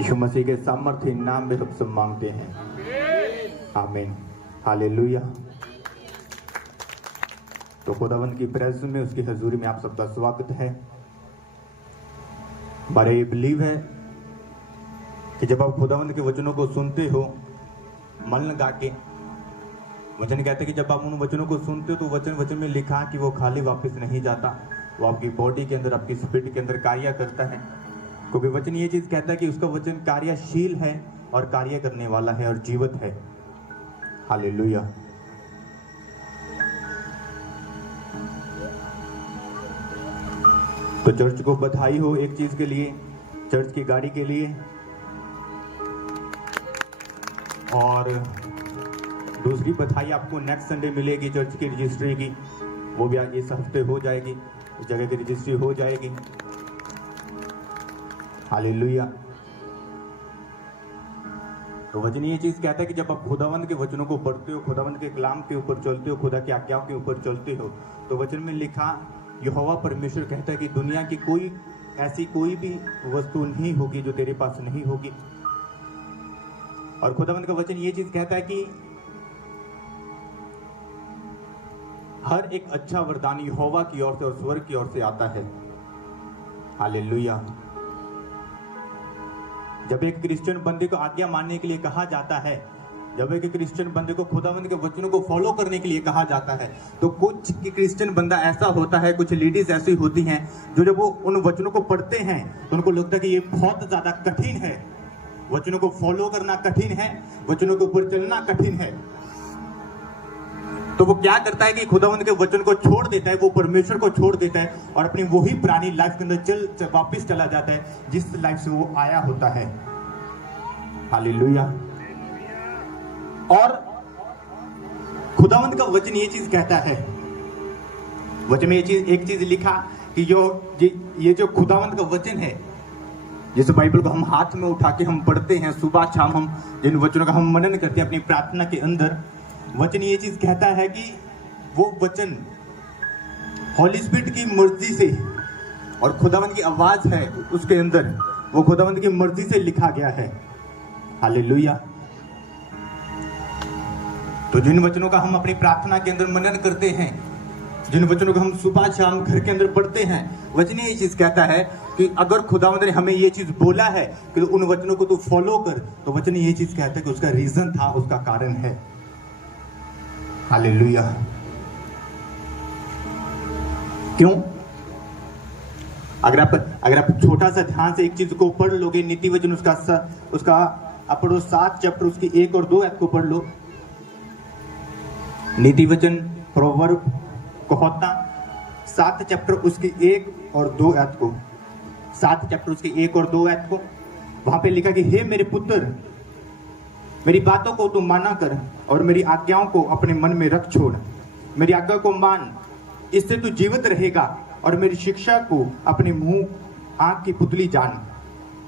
यीशु मसीह के सामर्थ्य नाम में सब मांगते हैं, आमीन, हालेलुया। तो खुदावंद की प्रेजेंस में, उसकी हजूरी में आप सबका स्वागत है। हमारा ये बिलीव है कि जब आप खुदावंद के वचनों को सुनते हो मन लगा के, वचन कहते हैं कि जब आप उन वचनों को सुनते हो तो वचन में लिखा कि वो खाली वापस नहीं जाता, वो आपकी बॉडी के अंदर, आपकी स्पिरिट के अंदर कार्य करता है। क्योंकि वचन ये चीज कहता है कि उसका वचन कार्यशील है और कार्य करने वाला है और जीवित है, हालेलुया। तो चर्च को बधाई हो एक चीज के लिए, चर्च की गाड़ी के लिए, और दूसरी बधाई आपको नेक्स्ट संडे मिलेगी चर्च की रजिस्ट्री की, वो भी इस हफ्ते हो जाएगी, इस जगह की रजिस्ट्री हो जाएगी, हालेलुया। तो वचन ये चीज कहता है कि जब आप खुदावंद के वचनों को पढ़ते हो, खुदावंद के कलाम के ऊपर चलते हो, खुदा की आज्ञाओं के ऊपर चलते हो, तो वचन में लिखा यहोवा परमेश्वर कहता है कि दुनिया की कोई ऐसी कोई भी वस्तु नहीं होगी जो तेरे पास नहीं होगी। और खुदावंद का वचन ये चीज कहता है कि हर एक अच्छा वरदान यहोवा की ओर से और स्वर्ग की ओर से आता है, हालेलुया। जब एक क्रिश्चियन बंदे को आज्ञा मानने के लिए कहा जाता है, जब एक क्रिश्चियन बंदे को खुदावंद के वचनों को फॉलो करने के लिए कहा जाता है, तो कुछ क्रिश्चियन बंदा ऐसा होता है, कुछ लेडीज ऐसी होती हैं जो जब वो उन वचनों को पढ़ते हैं तो उनको लगता है कि ये बहुत ज्यादा कठिन है, वचनों को फॉलो करना कठिन है, वचनों के ऊपर चलना कठिन है। तो वो क्या करता है कि खुदावंद के वचन को छोड़ देता है, वो परमेश्वर को छोड़ देता है और अपनी वही पुरानी लाइफ के अंदर वापस चला जाता है जिस लाइफ से वो आया होता है, हालेलुया। और खुदावंद का वचन ये चीज कहता है, वचन में एक चीज लिखा कि ये जो खुदावंद का वचन है, जिस बाइबल को हम हाथ में उठा के हम पढ़ते हैं सुबह शाम, हम जिन वचनों का हम मनन करते हैं अपनी प्रार्थना के अंदर, वचन ये चीज कहता है कि वो वचन हॉली स्पिरिट की मर्जी से और खुदावंद की आवाज है उसके अंदर, वो खुदावंद की मर्जी से लिखा गया है, हालेलुया। तो जिन वचनों का हम अपनी प्रार्थना के अंदर मनन करते हैं, जिन वचनों को हम सुबह शाम घर के अंदर पढ़ते हैं, वचन ये चीज कहता है कि अगर खुदावंद ने हमें ये चीज बोला है कि उन वचनों को तू फॉलो कर, तो वचन ये चीज कहता है कि उसका रीजन था, उसका कारण है, हालेलुया। क्यों? अगर आप छोटा सा ध्यान से एक चीज को पढ़ लोगे, नीति वचन उसका आप पढ़ो 7 चैप्टर उसकी 1 और 2 आयत को पढ़ लो। नीति वचन प्रोवर्ब कहता 7 चैप्टर उसकी 1 और 2 आयत को, 7 चैप्टर उसकी 1 और 2 आयत को, वहां पे लिखा कि हे मेरे पुत्र, मेरी बातों को तू माना कर और मेरी आज्ञाओं को अपने मन में रख छोड़, मेरी आज्ञा को मान, इससे तू जीवित रहेगा, और मेरी शिक्षा को अपने मुंह आंख की पुतली जान,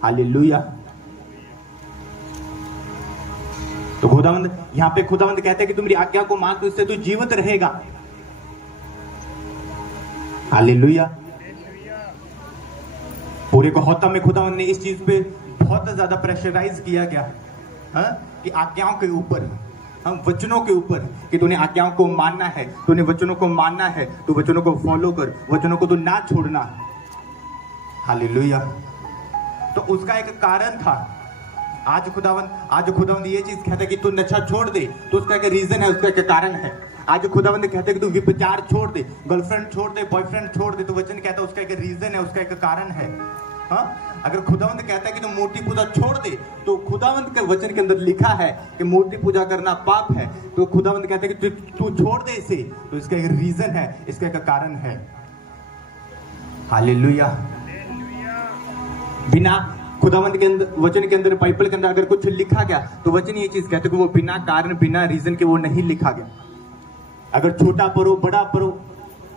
हालेलुया। तो खुदावंद यहाँ पे खुदावंद कहते हैं कि तू मेरी आज्ञा को मान, तो इससे तू जीवित रहेगा, हालेलुया। पूरे कहता में खुदावंद ने इस चीज पे बहुत ज्यादा प्रेशराइज किया गया, कि आज्ञाओं के ऊपर, हम वचनों के ऊपर, कि तूने आज्ञाओं को मानना है, तूने वचनों को मानना है, तू वचनों को फॉलो कर, वचनों को तू ना छोड़ना, हालेलुया। तो उसका एक कारण था। आज खुदावंद ये चीज कहता है कि तू नशा छोड़ दे, तो उसका एक रीजन है, उसका एक कारण है। आज खुदावंद कहते हैं कि तू व्यभिचार छोड़ दे, गर्लफ्रेंड छोड़ दे, बॉयफ्रेंड छोड़ दे, तो वचन कहता है उसका एक रीजन है, उसका एक कारण है। अगर खुदावंद कहता है कि तू मूर्ति पूजा छोड़ दे, तो खुदावंद के वचन के अंदर लिखा है कि मूर्ति पूजा करना पाप है, तो खुदावंद कहता है कि तू छोड़ दे इसे, तो इसका एक रीजन है, इसका एक कारण है, हालेलुया। बिना खुदावंद के अंदर, वचन के अंदर, बाइबल के अंदर अगर कुछ लिखा गया, तो वचन ये चीज कहते हैं कि वो बिना कारण, बिना रीजन के वो नहीं लिखा गया। अगर छोटा पढ़ो, बड़ा पढ़ो,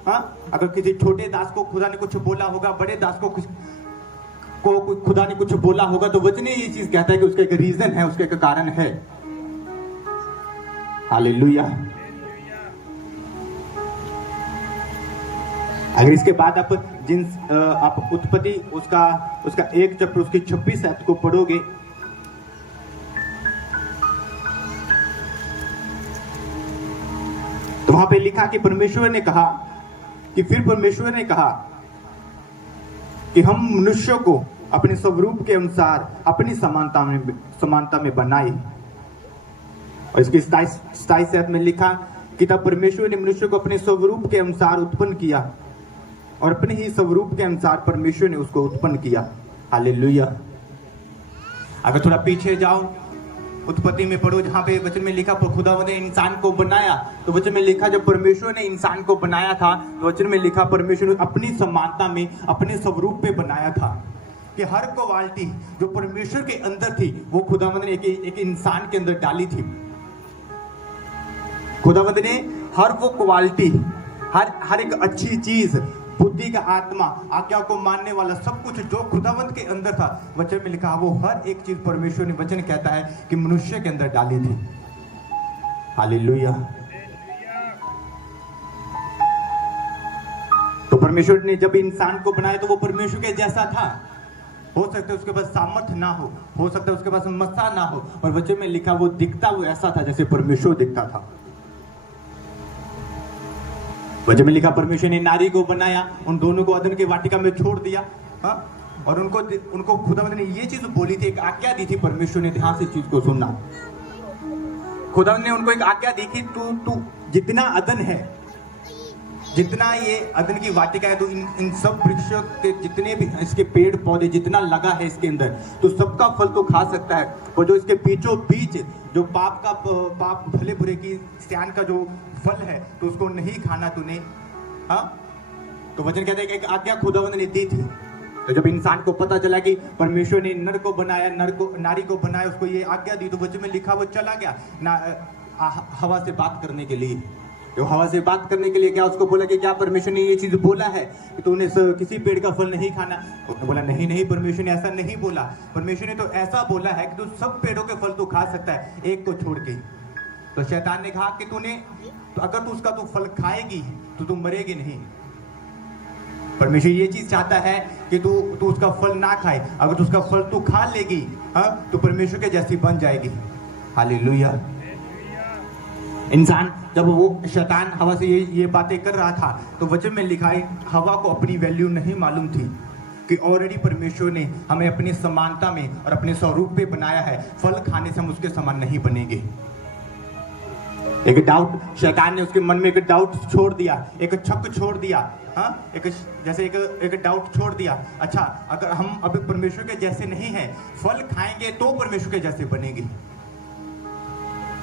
अगर किसी छोटे दास को खुदा ने कुछ बोला होगा, बड़े दास को खुदा ने कुछ बोला होगा, तो वचन ये चीज कहता है कि उसका एक रीजन है, उसका एक कारण है, हालेलुया। अगर इसके बाद आप उत्पत्ति उसका 1 चैप्टर उसकी 26 आयत को पढ़ोगे, लिखा कि परमेश्वर ने कहा कि फिर परमेश्वर ने कहा कि हम मनुष्य को अपने स्वरूप के अनुसार अपनी समानता में बनाए। और इसके 27 आयत में लिखा कि तब परमेश्वर ने मनुष्य को अपने स्वरूप के अनुसार उत्पन्न किया और अपने ही स्वरूप के अनुसार परमेश्वर ने उसको उत्पन्न किया। हालेलुया। अगर थोड़ा पीछे जाओ, उत्पत्ति में पढ़ो, जहां पे वचन में लिखा खुदावंद ने इंसान को बनाया, तो वचन में लिखा जब परमेश्वर ने इंसान को बनाया था तो वचन में लिखा परमेश्वर ने अपनी समानता में अपने स्वरूप पे बनाया था कि हर क्वालिटी जो परमेश्वर के अंदर थी वो खुदावंद ने एक इंसान के अंदर डाली थी। खुदावंद ने हर वो क्वालिटी, हर एक अच्छी चीज, बुद्धि का आत्मा, आज्ञा को मानने वाला सब कुछ जो खुदावंत के अंदर था, वचन में लिखा वो हर एक चीज परमेश्वर ने, वचन कहता है कि मनुष्य के अंदर डाली थी। हालेलुया। तो परमेश्वर ने जब इंसान को बनाया तो वो परमेश्वर के जैसा था। हो सकता है उसके पास सामर्थ ना हो सकता है उसके पास मसा ना हो, और वचन में लिखा वो दिखता वो ऐसा था जैसे परमेश्वर दिखता था। वचन में लिखा परमेश्वर ने नारी को बनाया, उन दोनों को अदन के वाटिका में छोड़ दिया। और उनको खुदावंद ने ये चीज बोली थी, एक आज्ञा दी थी परमेश्वर ने, ध्यान से इस चीज को सुनना। खुदावंद ने उनको एक आज्ञा दी कि तू जितना अदन है, जितना ये अदन की वाटिका है, तो इन सब वृक्षों के जितने भी इसके पेड़ पौधे जितना लगा है इसके अंदर, तो सबका फल तो खा सकता है, और जो इसके बीचों बीच जो पाप भले बुरे की स्यान का जो फल है तो उसको नहीं खाना तूने। तो वचन कहते हैं कि एक आज्ञा खुदावंद ने दी थी। तो जब इंसान को पता चला कि परमेश्वर ने नर को बनाया, नारी को बनाया, उसको ये आज्ञा दी, तो वचन में लिखा वो चला गया हवा से बात करने के लिए। तो हवा से बात करने के लिए क्या उसको बोला कि क्या परमेश्वर ने ये चीज बोला है कि तूने किसी पेड़ का फल नहीं खाना? उसने बोला नहीं परमेश्वर ने ऐसा नहीं बोला। परमेश्वर ने तो ऐसा बोला है कि तू सब पेड़ों के फल तू खा सकता है, एक को छोड़ के। तो शैतान ने कहा कि अगर तू उसका फल खाएगी तो तू मरेगी नहीं। परमेश्वर ये चीज चाहता है कि तू उसका फल ना खाए, अगर तू उसका फल तू खा लेगी तो परमेश्वर के जैसी बन जाएगी। हालेलुया। इंसान जब वो शैतान हवा से ये बातें कर रहा था, तो वचन में लिखा है हवा को अपनी वैल्यू नहीं मालूम थी कि ऑलरेडी परमेश्वर ने हमें अपनी समानता में और अपने स्वरूप पे बनाया है, फल खाने से हम उसके समान नहीं बनेंगे। एक डाउट, शैतान ने उसके मन में एक डाउट छोड़ दिया, एक शक छोड़ दिया। एक डाउट छोड़ दिया। अच्छा, अगर हम अभी परमेश्वर के जैसे नहीं हैं, फल खाएंगे तो परमेश्वर के जैसे बनेंगे।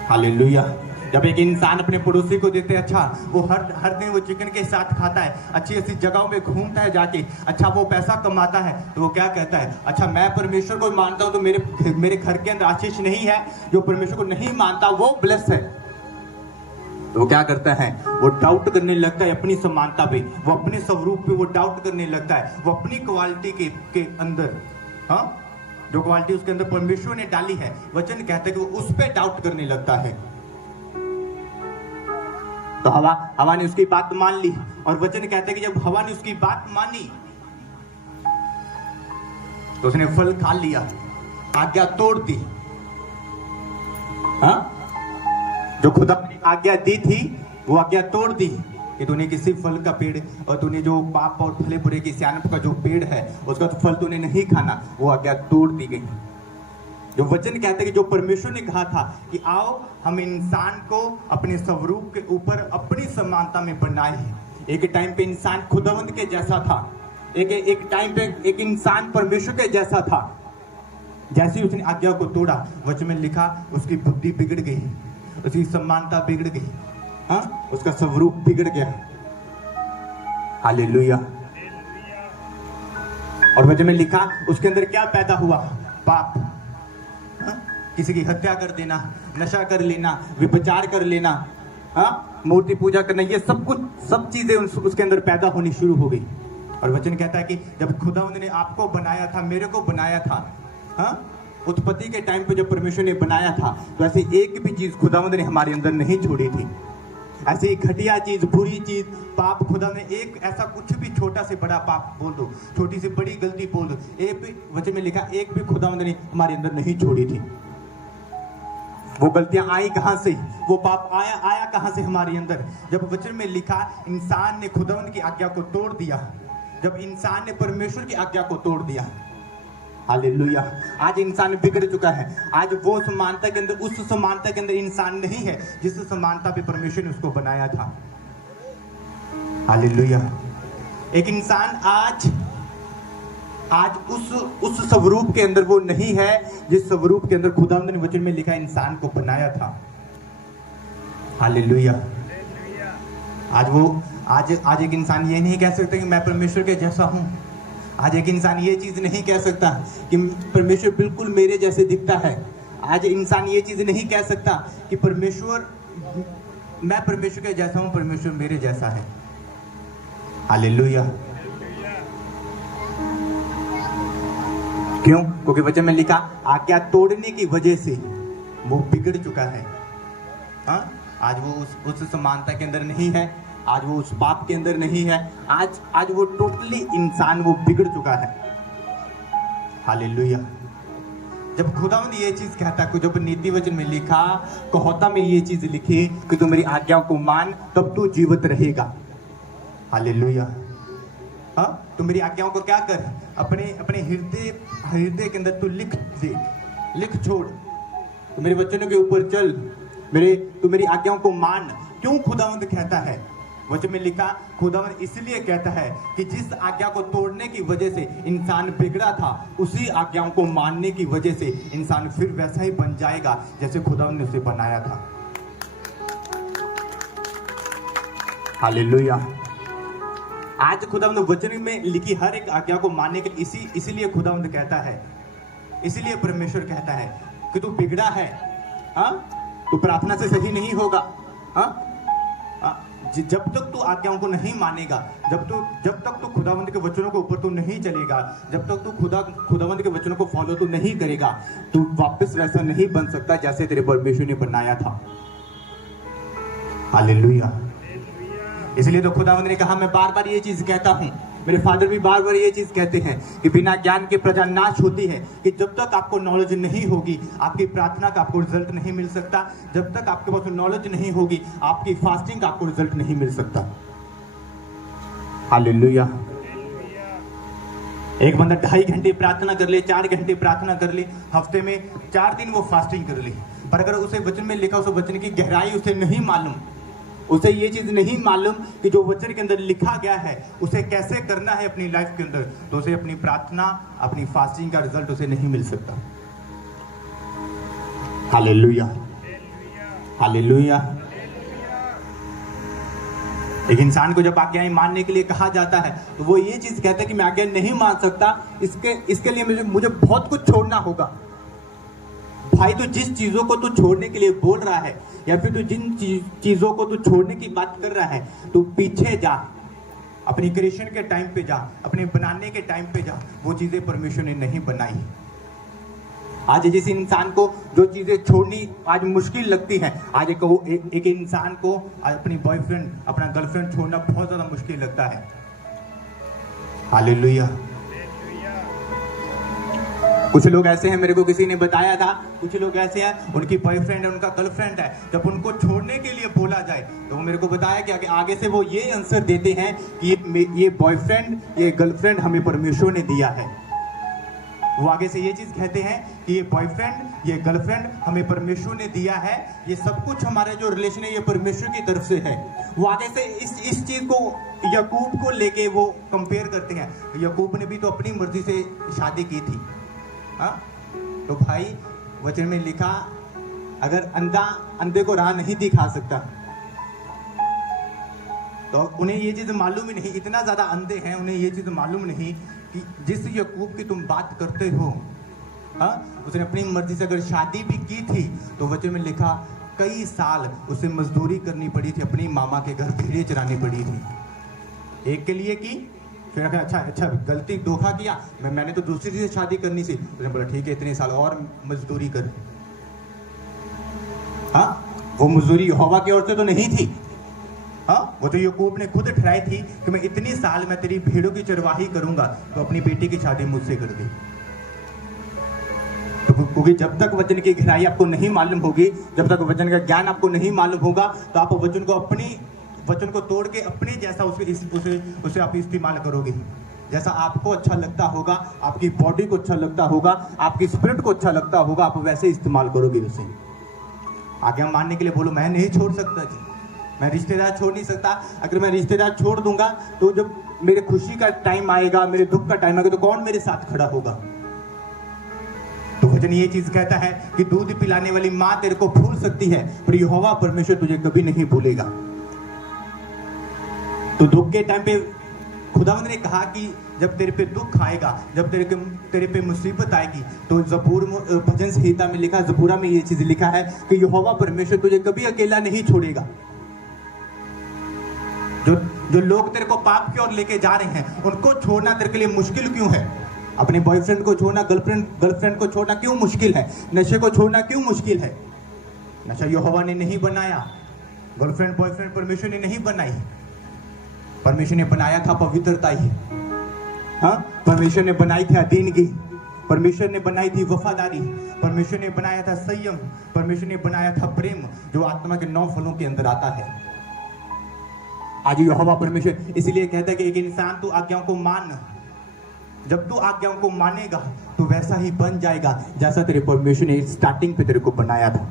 हालेलुया। जब एक इंसान अपने पड़ोसी को देते हैं, अच्छा वो हर दिन वो चिकन के साथ खाता है, अच्छी अच्छी जगहों में घूमता है जाके, अच्छा वो पैसा कमाता है, तो वो क्या कहता है? अच्छा मैं परमेश्वर को मानता हूं तो मेरे घर के अंदर आशीष नहीं है। जो परमेश्वर को नहीं मानता वो ब्लेस है। तो वो क्या करता है? वो डाउट करने लगता है अपनी समानता पे, वो अपने स्वरूप पे वो डाउट करने लगता है, वो अपनी क्वालिटी के अंदर, जो क्वालिटी उसके अंदर परमेश्वर ने डाली है, वचन कहते हैं कि वो उस पे डाउट करने लगता है। तो हवा ने उसकी बात मान ली, और वचन कहते हैं कि जब हवा ने उसकी बात मानी तो उसने फल खा लिया, आज्ञा तोड़ दी। जो खुदा ने आज्ञा दी थी वो आज्ञा तोड़ दी कि तूने किसी फल का पेड़, और तूने जो पाप और भले बुरे की सियानत का जो पेड़ है उसका तो फल तूने नहीं खाना, वो आज्ञा तोड़ दी गई। जो वचन कहते हैं कि जो परमेश्वर ने कहा था कि आओ हम इंसान को अपने स्वरूप के ऊपर अपनी समानता में बनाए। एक टाइम पे इंसान खुदावंद के जैसा था, एक टाइम पे एक इंसान परमेश्वर के जैसा था। जैसे ही उसने आज्ञा को तोड़ा, वचन में लिखा उसकी बुद्धि बिगड़ गई, उसकी समानता बिगड़ गई, उसका स्वरूप बिगड़ गया। हालेलुया। और वचन में लिखा उसके अंदर क्या पैदा हुआ? पाप। किसी की हत्या कर देना, नशा कर लेना, व्यभिचार कर लेना, मूर्ति पूजा करना, ये सब चीजें उसके अंदर पैदा होनी शुरू हो गई। और वचन कहता है कि जब खुदावंद ने आपको बनाया था, मेरे को बनाया था, उत्पत्ति के टाइम पे जब परमेश्वर ने बनाया था, तो ऐसे एक भी चीज खुदावंद ने हमारे अंदर नहीं छोड़ी थी। ऐसी घटिया चीज, बुरी चीज, पाप, खुदा ने एक ऐसा कुछ भी छोटा से बड़ा पाप बोल दो, छोटी से बड़ी गलती बोल दो, एक भी वचन में लिखा एक भी खुदावंद ने हमारे अंदर नहीं छोड़ी थी। वो गलतियां आई कहां से, वो पाप आया कहां से हमारे अंदर? जब वचन में लिखा इंसान ने खुदावंद की आज्ञा को तोड़ दिया, जब इंसान ने परमेश्वर की आज्ञा को तोड़ दिया। हालेलुया। आज इंसान बिगड़ चुका है। आज वो समानता के अंदर, उस समानता के अंदर इंसान नहीं है जिस समानता पे परमेश्वर ने उसको बनाया था। हालेलुया। एक इंसान आज उस स्वरूप के अंदर वो नहीं है जिस स्वरूप के अंदर खुदावंद ने वचन में लिखा इंसान को बनाया था। हालेलुया। आज एक इंसान ये नहीं कह सकता कि मैं परमेश्वर के जैसा हूं। आज एक इंसान ये चीज नहीं कह सकता कि परमेश्वर बिल्कुल मेरे जैसे दिखता है। आज इंसान ये चीज नहीं कह सकता कि मैं परमेश्वर के जैसा हूं, परमेश्वर मेरे जैसा है। हालेलुया। क्यों? क्योंकि वचन में लिखा आज्ञा तोड़ने की वजह से वो बिगड़ चुका है। हाँ, आज वो उस समानता के अंदर नहीं है, आज वो उस पाप के अंदर नहीं है, आज वो टोटली इंसान वो बिगड़ चुका है। हालेलुया। जब खुदावंद ये चीज कहता है, जब नीति वचन में लिखा, कहोता में ये चीज लिखी कि तू मेरी आज्ञाओं को मान तब तू जीवित रहेगा। हालेलुया। हाँ, तू मेरी आज्ञाओं को क्या कर, अपने हृदय के अंदर तू लिख छोड़। तू मेरे वचनों के ऊपर चल, तू मेरी आज्ञाओं को मान। क्यों खुदावंद कहता है? वचन में लिखा खुदावंद इसलिए कहता है कि जिस आज्ञा को तोड़ने की वजह से इंसान बिगड़ा था, उसी आज्ञाओं को मानने की वजह से इंसान फिर वैसा ही बन जाएगा जैसे खुदावंद ने उसे बनाया था। हालेलुया। आज खुदावंद वचन में लिखी हर एक आज्ञा को मानने के इसीलिए खुदावंद कहता है, इसीलिए परमेश्वर कहता है कि तू बिगड़ा है। हाँ, तू प्रार्थना से सही नहीं होगा। हाँ, जब तक तू आज्ञाओं को नहीं मानेगा, जब तक तू खुदावंद के वचनों के ऊपर तू नहीं चलेगा, जब तक तू खुदावंद के वचनों को फॉलो तू नहीं करेगा, तू वापस वैसा नहीं बन सकता जैसे तेरे परमेश्वर ने बनाया था। हालेलुया। इसलिए तो खुदावंद ने कहा, मैं बार बार ये चीज कहता हूं, मेरे फादर भी बार बार ये चीज कहते हैं कि बिना ज्ञान के प्रजा नाश होती है, कि जब तक आपको नॉलेज नहीं होगी आपकी प्रार्थना का आपको रिजल्ट नहीं मिल सकता। जब तक आपके पास नॉलेज नहीं होगी आपकी फास्टिंग का आपको रिजल्ट नहीं मिल सकता। हालेलुया। एक बंदा 2.5 घंटे प्रार्थना कर ले, 4 घंटे प्रार्थना कर ले, हफ्ते में 4 दिन वो फास्टिंग कर ले, पर अगर उसे वचन में लिखा, उस वचन की गहराई उसे नहीं मालूम, उसे ये चीज नहीं मालूम कि जो वचन के अंदर लिखा गया है उसे कैसे करना है अपनी लाइफ के अंदर, तो उसे अपनी प्रार्थना, अपनी फास्टिंग का रिजल्ट उसे नहीं मिल सकता। हालेलुया। हालेलुया। एक इंसान को जब आज्ञाएं मानने के लिए कहा जाता है तो वो ये चीज कहता है कि मैं आज्ञा नहीं मान सकता, इसके लिए मुझे बहुत कुछ छोड़ना होगा। भाई, तो जिस चीजों को तू छोड़ने के लिए बोल रहा है, या फिर तू जिन चीजों को तू छोड़ने की बात कर रहा है, तू पीछे जा, अपनी क्रिएशन के टाइम पे जा, अपने बनाने के टाइम पे जा। वो चीजें परमेश्वर ने नहीं बनाई। आज जिस इंसान को जो चीजें छोड़नी आज मुश्किल लगती है, आज एक इंसान को अपनी बॉयफ्रेंड, अपना गर्लफ्रेंड छोड़ना बहुत ज्यादा मुश्किल लगता है। हालेलुया। कुछ लोग ऐसे हैं, मेरे को किसी ने बताया था, कुछ लोग ऐसे हैं उनकी बॉयफ्रेंड है, उनका गर्लफ्रेंड है, जब उनको छोड़ने के लिए बोला जाए तो वो मेरे को बताया कि आगे से वो ये आंसर देते हैं कि ये बॉयफ्रेंड, ये गर्लफ्रेंड हमें परमेश्वर ने दिया है। वो आगे से ये चीज कहते हैं कि ये बॉयफ्रेंड, ये गर्लफ्रेंड हमें परमेश्वर ने दिया है, ये सब कुछ हमारे जो रिलेशन है ये परमेश्वर की तरफ से है। वो आगे से इस चीज को याकूब को लेके वो कंपेयर करते हैं। याकूब ने भी तो अपनी मर्जी से शादी की थी। हाँ, तो भाई वचन में लिखा, अगर अंधे को राह नहीं दिखा सकता, तो उन्हें ये चीज मालूम ही नहीं, इतना ज्यादा अंधे हैं, उन्हें ये चीज मालूम नहीं कि जिस याकूब की तुम बात करते हो, हाँ, उसने अपनी मर्जी से अगर शादी भी की थी तो वचन में लिखा कई साल उसे मजदूरी करनी पड़ी थी, अपनी मामा के घर भेड़ें चरानी पड़ी थी। एक के लिए की, फिर अच्छा गलती धोखा किया, मैंने तो दूसरी से शादी करनी थी, उसने बोला ठीक है इतने साल और मजदूरी कर। हाँ, वो मजदूरी यहोवा की ओर से तो नहीं थी। हाँ, वो तो याकूब ने खुद ठहराई थी कि मैं इतनी साल मैं तेरी भेड़ों की चरवाही करूंगा, तो अपनी बेटी की शादी मुझसे कर दी। तो क्योंकि जब तक वचन की गहराई आपको नहीं मालूम होगी, जब तक वचन का ज्ञान आपको नहीं मालूम होगा, तो आप वचन को तोड़ के अपने जैसा उसे आप इस्तेमाल करोगे। जैसा आपको अच्छा लगता होगा, आपकी बॉडी को अच्छा लगता होगा, आपकी स्पिरिट को अच्छा लगता होगा, आप वैसे इस्तेमाल करोगे उसे। आज्ञा मानने के लिए बोलो, मैं नहीं छोड़ सकता जी, मैं रिश्तेदार छोड़ नहीं सकता। अगर मैं रिश्तेदार छोड़ दूंगा तो जब मेरे खुशी का टाइम आएगा, मेरे दुख का टाइम आएगा, तो कौन मेरे साथ खड़ा होगा? तो वचन ये चीज कहता है कि दूध पिलाने वाली माँ तेरे को भूल सकती है, पर यहोवा परमेश्वर तुझे कभी नहीं भूलेगा। तो दुख के टाइम पे खुदावंद ने कहा कि जब तेरे पे दुख आएगा, जब तेरे पे मुसीबत आएगी, तो जबूर भजन संहिता में लिखा, जबूरा में ये चीज लिखा है कि यहोवा परमेश्वर तुझे कभी अकेला नहीं छोड़ेगा। जो लोग तेरे को पाप की ओर लेके जा रहे हैं, उनको छोड़ना तेरे के लिए मुश्किल क्यों है? अपने बॉयफ्रेंड को छोड़ना, गर्लफ्रेंड को छोड़ना क्यों मुश्किल है? नशे को छोड़ना क्यों मुश्किल है? नशा यहोवा ने नहीं बनाया, गर्लफ्रेंड बॉयफ्रेंड परमेश्वर ने नहीं बनाई। परमेश्वर ने बनाया था पवित्रता ही। हाँ, परमेश्वर ने बनाई थी अधीनगी, परमेश्वर ने बनाई थी वफादारी, परमेश्वर ने बनाया था संयम, परमेश्वर ने बनाया था प्रेम, जो आत्मा के 9 फलों के अंदर आता है। आज यहोवा परमेश्वर इसलिए कहता है कि एक इंसान तू आज्ञाओं को मान। जब तू आज्ञाओं को मानेगा तो वैसा ही बन जाएगा जैसा तेरे परमेश्वर ने स्टार्टिंग पे तेरे को बनाया था।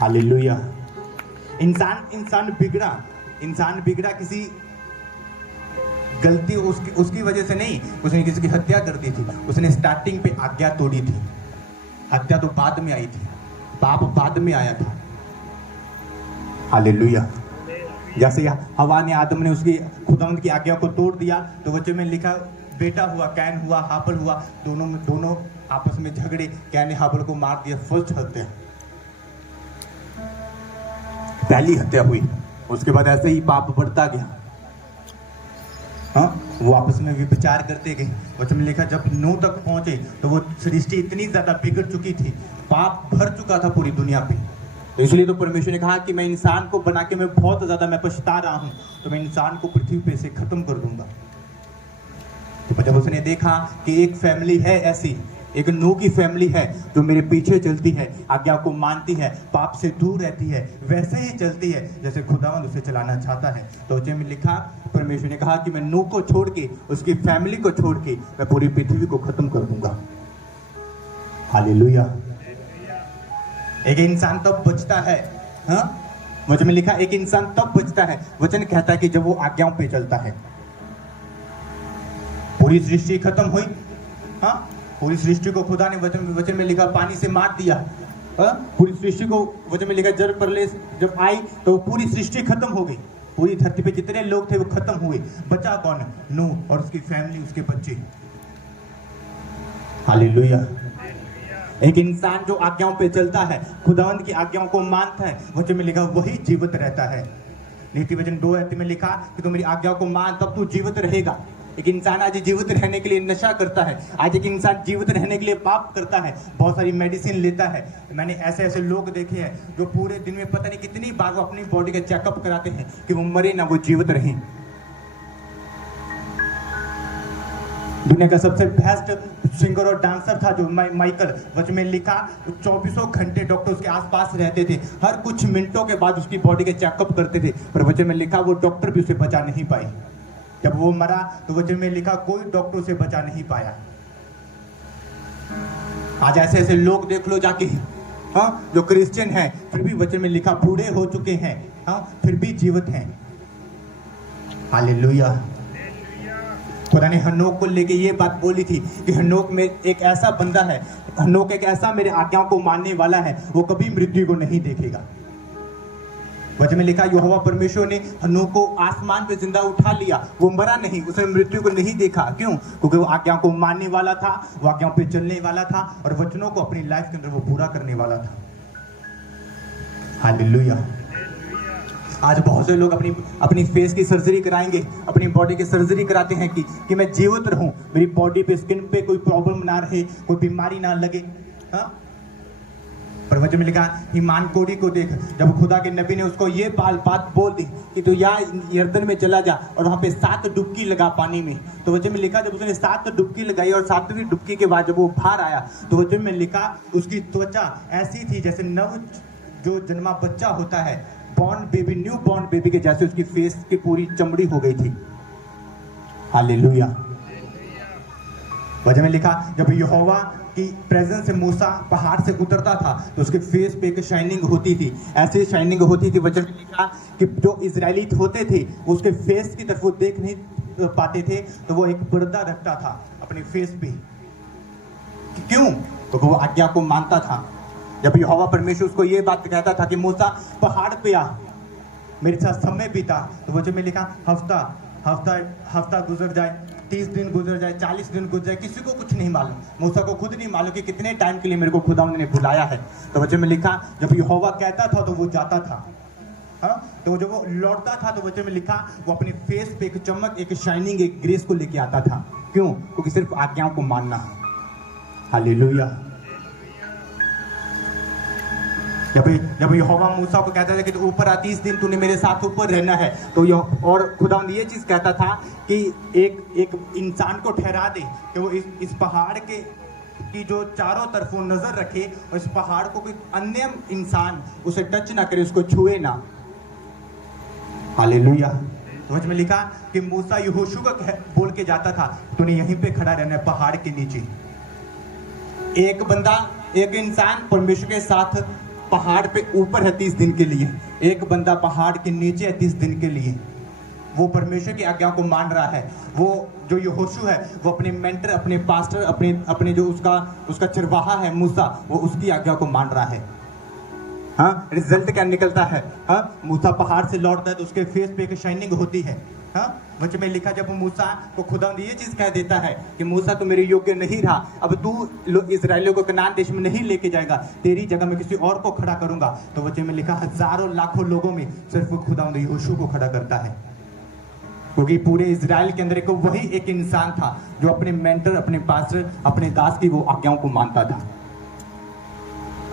हालेलुया। इंसान बिगड़ा किसी गलती उसकी वजह से नहीं, उसने किसी की हत्या कर दी थी, उसने स्टार्टिंग पे आज्ञा तोड़ी थी। हत्या तो बाद में आई थी, पाप बाद में आया था। हालेलुया। जैसे हवा ने, आदम ने उसकी खुदावंद की आज्ञा को तोड़ दिया, तो वचन में लिखा बेटा हुआ, कैन हुआ, हाबल हुआ, दोनों आपस में झगड़े, कैन ने हाबल को मार दिया। फर्स्ट हत्या, पहली हत्या हुई। उसके बाद ऐसे ही पाप बढ़ता गया। हाँ, वो आपस में विचार करते गए। वचन में लिखा जब नूह तक पहुंचे तो वो सृष्टि इतनी ज्यादा बिगड़ चुकी थी, पाप भर चुका था पूरी दुनिया पे। तो इसलिए तो परमेश्वर ने कहा कि मैं इंसान को बना के मैं बहुत ज्यादा मैं पछता रहा हूं, तो मैं इंसान को पृथ्वी पे से खत्म कर दूंगा। तो जब उसने देखा कि एक फैमिली है ऐसी, एक नूह की फैमिली है जो मेरे पीछे चलती है, आज्ञा को मानती है, पाप से दूर रहती है, वैसे ही चलती है जैसे खुदावंद उसे चलाना चाहता है। तो वचन में लिखा, परमेश्वर ने कहा कि मैं नूह को छोड़ के, उसकी फैमिली को छोड़ के मैं पूरी पृथ्वी को खत्म कर दूंगा। हालेलुया। एक इंसान तब बचता है, हाँ, वचन में लिखा एक इंसान तब बचता है, वचन कहता है कि जब वो आज्ञाओं पे चलता है। पूरी सृष्टि खत्म हुई, हाँ, पूरी सृष्टि को खुदा ने वचन में लिखा पानी से मार दिया। पूरी सृष्टि को वचन में लिखा जल प्रलय जब आई तो पूरी सृष्टि खत्म हो गई। पूरी धरती पे जितने लोग थे वो खत्म हुए। बचा कौन? नूह और उसकी फैमिली, उसके बच्चे। हालेलुया। एक इंसान जो आज्ञाओं पे चलता है, खुदावंद की आज्ञाओं को मानता है, वचन में लिखा वही जीवित रहता है। नीति वचन 2 में लिखा कि तू मेरी आज्ञाओं को मान, तब तू जीवित रहेगा। एक इंसान आज जीवित रहने के लिए नशा करता है, आज एक इंसान जीवित रहने के लिए पाप करता है, बहुत सारी मेडिसिन लेता है। मैंने ऐसे लोग देखे हैं जो पूरे दिन में पता नहीं कितनी बार वो अपनी बॉडी का चेकअप कराते हैं कि वो मरे ना, वो जीवित रहें। दुनिया का सबसे बेस्ट सिंगर और डांसर था जो माइकल, वचन में लिखा 24 घंटे डॉक्टर उसके आसपास रहते थे, हर कुछ मिनटों के बाद उसकी बॉडी के चेकअप करते थे, पर वचन में लिखा वो डॉक्टर भी उसे बचा नहीं पाए। जब वो मरा तो वचन में लिखा कोई डॉक्टर उसे बचा नहीं पाया। आज ऐसे लोग देख लो जाके, हाँ, जो क्रिश्चियन हैं फिर भी वचन में लिखा बूढ़े हो चुके हैं, हाँ, फिर भी जीवित हैं। हालेलुया। खुदा ने हनोक को लेके ये बात बोली थी कि हनोक में एक ऐसा बंदा है, हनोक एक ऐसा मेरे आज्ञाओं को मानने वाला है, वो कभी मृत्यु को नहीं देखेगा। वचन में लिखा यहोवा परमेश्वर ने हनोक को आसमान पे जिंदा उठा लिया, वो मरा नहीं, उसने मृत्यु को नहीं देखा। क्यों? क्योंकि वो आज्ञाओं को मानने वाला था, वो आज्ञाओं पे चलने वाला था और वचनों को अपनी लाइफ के अंदर वो पूरा करने वाला था। हालेलुया। आज बहुत से लोग अपनी फेस की सर्जरी कराएंगे, अपनी बॉडी की सर्जरी कराते हैं कि मैं जीवित रहूं, मेरी बॉडी पे, स्किन पे कोई प्रॉब्लम ना रहे, कोई बीमारी ना लगे। हाँ, पर वचन में लिखा ईमान कोड़ी को देख, जब खुदा के नबी ने उसको ये बात बोल दी कि तू या यर्दन में चला जा और वहाँ पे 7 डुबकी लगा पानी में, तो वचन में लिखा जब उसने 7 डुबकी लगाई और 7वीं डुबकी के बाद जब वो बाहर आया तो वचन में लिखा उसकी त्वचा ऐसी थी जैसे नव जो जन्मा बच्चा होता है, born baby, new born baby के जैसे उसकी फेस की पूरी चमड़ी हो गई थी। हालेलुया। वचन में लिखा जब यहोवा की प्रेजेंस से मूसा पहाड़ से उतरता था तो उसके फेस पे एक शाइनिंग होती थी, ऐसी शाइनिंग होती थी। वचन में लिखा कि जो इजरायली होते थे उसके फेस की तरफ वो देख नहीं पाते थे, तो वो एक पर्दा रखता था अपने फेस पे। क्यों? तो वो आज्ञा को मानता था। जब यहोवा परमेश्वर उसको ये बात कहता था कि मूसा पहाड़ पे आ, मेरे साथ समय बीता, तो वचन में लिखा हफ्ता गुजर जाए, 30 दिन गुजर जाए, 40 दिन गुजर जाए, किसी को कुछ नहीं मालूम, मूसा को खुद नहीं मालूम कि कितने टाइम के लिए मेरे को खुदा ने बुलाया है। तो वचन में लिखा जब यहोवा कहता था तो वो जाता था, तो जब वो लौटता था तो वचन में लिखा वो अपने फेस पे एक चमक, एक शाइनिंग, एक ग्रेस को लेके आता था। क्यों? क्योंकि सिर्फ आज्ञाओं को मानना। हालेलुया। जब यहोवा मूसा को कहता था कि तू ऊपर आ, 30 दिन तूने मेरे साथ ऊपर रहना है, तो और खुदा ये चीज कहता था कि एक इंसान को ठहरा दे कि वो इस पहाड़ की जो चारों तरफ वो नजर रखे और इस पहाड़ को कोई अन्य इंसान उसे टच ना करे, उसको छुए ना। हालेलुया। समझ में लिखा कि मूसा यहोशू को बोल के जाता था तूने यहीं पे खड़ा रहना है पहाड़ के नीचे। एक बंदा, एक इंसान परमेश्वर के साथ पहाड़ पे ऊपर है 30 दिन के लिए, एक बंदा पहाड़ के नीचे है 30 दिन के लिए। वो परमेश्वर की आज्ञा को मान रहा है। वो जो यहोशू है वो अपने मेंटर, अपने पास्टर, अपने जो उसका चरवाहा है मूसा, वो उसकी आज्ञा को मान रहा है। हाँ, रिजल्ट क्या निकलता है? हाँ, मूसा पहाड़ से लौटता है तो उसके फेस पे एक शाइनिंग होती है। हाँ, वचन में लिखा जब मूसा को खुदा ये चीज कह देता है कि मूसा तो मेरे योग्य नहीं रहा, अब तू इजराइलियों को कनान देश में नहीं लेके जाएगा, तेरी जगह में किसी और को खड़ा करूंगा। तो वचन में लिखा हजारों लाखों लोगों में सिर्फ खुदा यहोशू को खड़ा करता है, क्योंकि पूरे इजराइल के अंदर एक वही एक इंसान था जो अपने मेंटर, अपने पास्टर, अपने दास की वो आज्ञाओं को मानता था।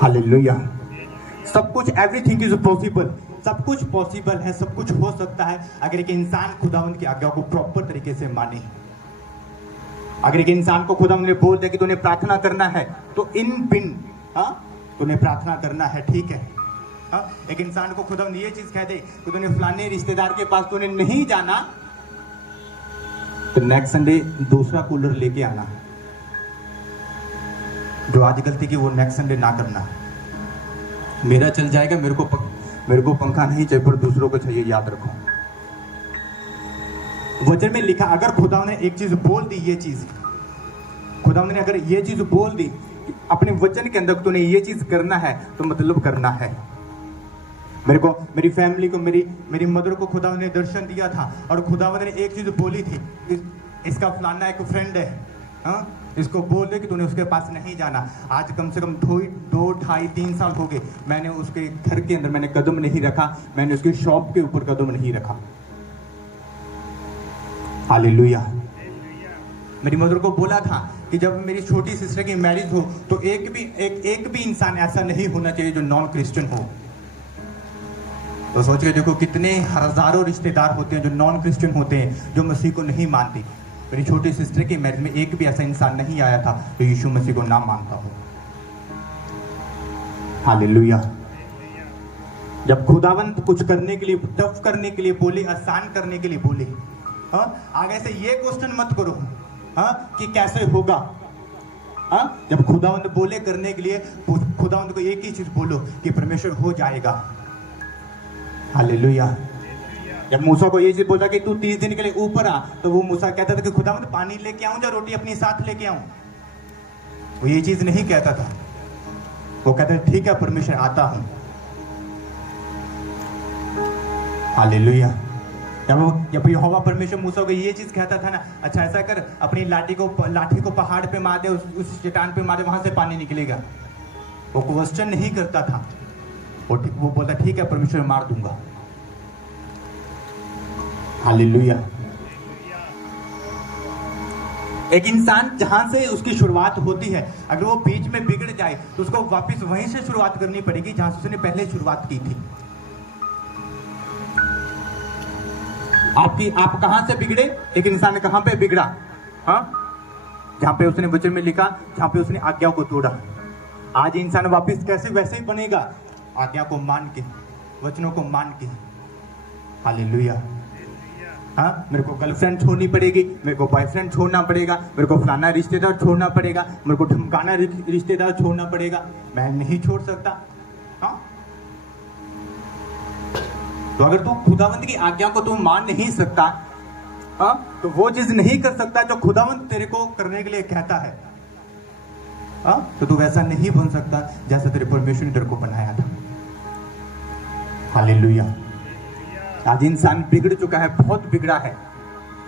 हालेलुया। सब कुछ, एवरीथिंग इज पॉसिबल, सब कुछ पॉसिबल है, सब कुछ हो सकता है अगर एक इंसान खुदावंद की आज्ञा को प्रॉपर तरीके से माने। अगर एक इंसान को खुदावंद ने बोल दिया कि तूने प्रार्थना करना है तो इन बिन तूने प्रार्थना करना है, ठीक है। एक इंसान को खुदावंद ये चीज कह दे कि तूने फलाने रिश्तेदार के पास तूने नहीं जाना तो नेक्स्ट संडे दूसरा कूलर लेके आना, जो आज गलती की वो नेक्स्ट संडे ना करना। मेरा चल जाएगा, मेरे को पंखा नहीं चाहिए पर दूसरों को चाहिए, याद रखो। वचन में लिखा अगर खुदा ने एक चीज बोल दी, ये चीज खुदा ने अगर ये चीज बोल दी अपने वचन के अंदर तूने ये चीज करना है तो मतलब करना है। मेरे को, मेरी फैमिली को, मेरी मदर को खुदा ने दर्शन दिया था और खुदावंद ने एक चीज बोली थी, इसका फलाना एक फ्रेंड है, हाँ, इसको बोल दे कि तूने उसके पास नहीं जाना। आज कम से कम 2, 2.5, 3 साल हो गए मैंने उसके घर के अंदर मैंने कदम नहीं रखा, मैंने उसकी शॉप के ऊपर कदम नहीं रखा। हालेलुया। मेरी मदर को बोला था कि जब मेरी छोटी सिस्टर की मैरिज हो तो एक भी इंसान ऐसा नहीं होना चाहिए जो नॉन क्रिश्चियन हो। तो सोच के देखो कितने हजारों रिश्तेदार होते हैं जो नॉन क्रिश्चियन होते हैं, जो मसीह को नहीं मानते। मेरी छोटी सिस्टर की मैरिज में एक भी ऐसा इंसान नहीं आया था जो यीशु मसीह को ना मानता हो। हालेलुया। जब खुदावंत कुछ करने के लिए, टफ करने के लिए बोले, आसान करने के लिए बोले, आगे से ये क्वेश्चन मत करो कि कैसे होगा। जब खुदावंत बोले करने के लिए, खुदावंत को एक ही चीज बोलो कि परमेश्वर हो जाएगा। हालेलुया। जब मूसा को ये चीज बोला कि तू 30 दिन के लिए ऊपर आ, तो वो मूसा कहता था कि खुदावंद पानी लेके आऊं या रोटी अपनी साथ लेके आऊं? वो ये चीज नहीं कहता था, वो कहता था ठीक है परमेश्वर आता हूं। हालेलुया। जब यहोवा परमेश्वर मूसा को ये चीज कहता था ना, अच्छा ऐसा कर अपनी लाठी को पहाड़ पे मार दे, उस चट्टान पे मार दे, वहां से पानी निकलेगा। वो क्वेश्चन नहीं करता था, वो बोलता ठीक है परमेश्वर मार दूंगा। हालेलुया। एक इंसान जहां से उसकी शुरुआत होती है, अगर वो बीच में बिगड़ जाए तो उसको वापस वहीं से शुरुआत करनी पड़ेगी जहां से उसने पहले शुरुआत की थी। आप कहां से बिगड़े? एक इंसान कहां पे बिगड़ा? हाँ, जहां पे उसने वचन में लिखा, जहां पे उसने आज्ञाओं को तोड़ा। आज इंसान वापस कैसे वैसे ही बनेगा? आज्ञा को मान के, वचनों को मान के। हालेलुया। हाँ, मेरे को गर्लफ्रेंड छोड़नी पड़ेगी, मेरे को बॉयफ्रेंड छोड़ना पड़ेगा, मेरे को फलाना रिश्तेदार छोड़ना पड़ेगा, मेरे को ढमकाना रिश्तेदार छोड़ना पड़ेगा, मैं नहीं छोड़ सकता। हाँ, तो अगर तू खुदावंत की आज्ञा को तू मान नहीं सकता, हाँ, तो वो चीज नहीं कर सकता जो खुदावंत तेरे को करने के लिए कहता है। हाँ, तो तू वैसा नहीं बन सकता जैसा तेरे परमेश्वर ने तेरे को बनाया था। हालेलुया। आज इंसान बिगड़ चुका है, बहुत बिगड़ा है।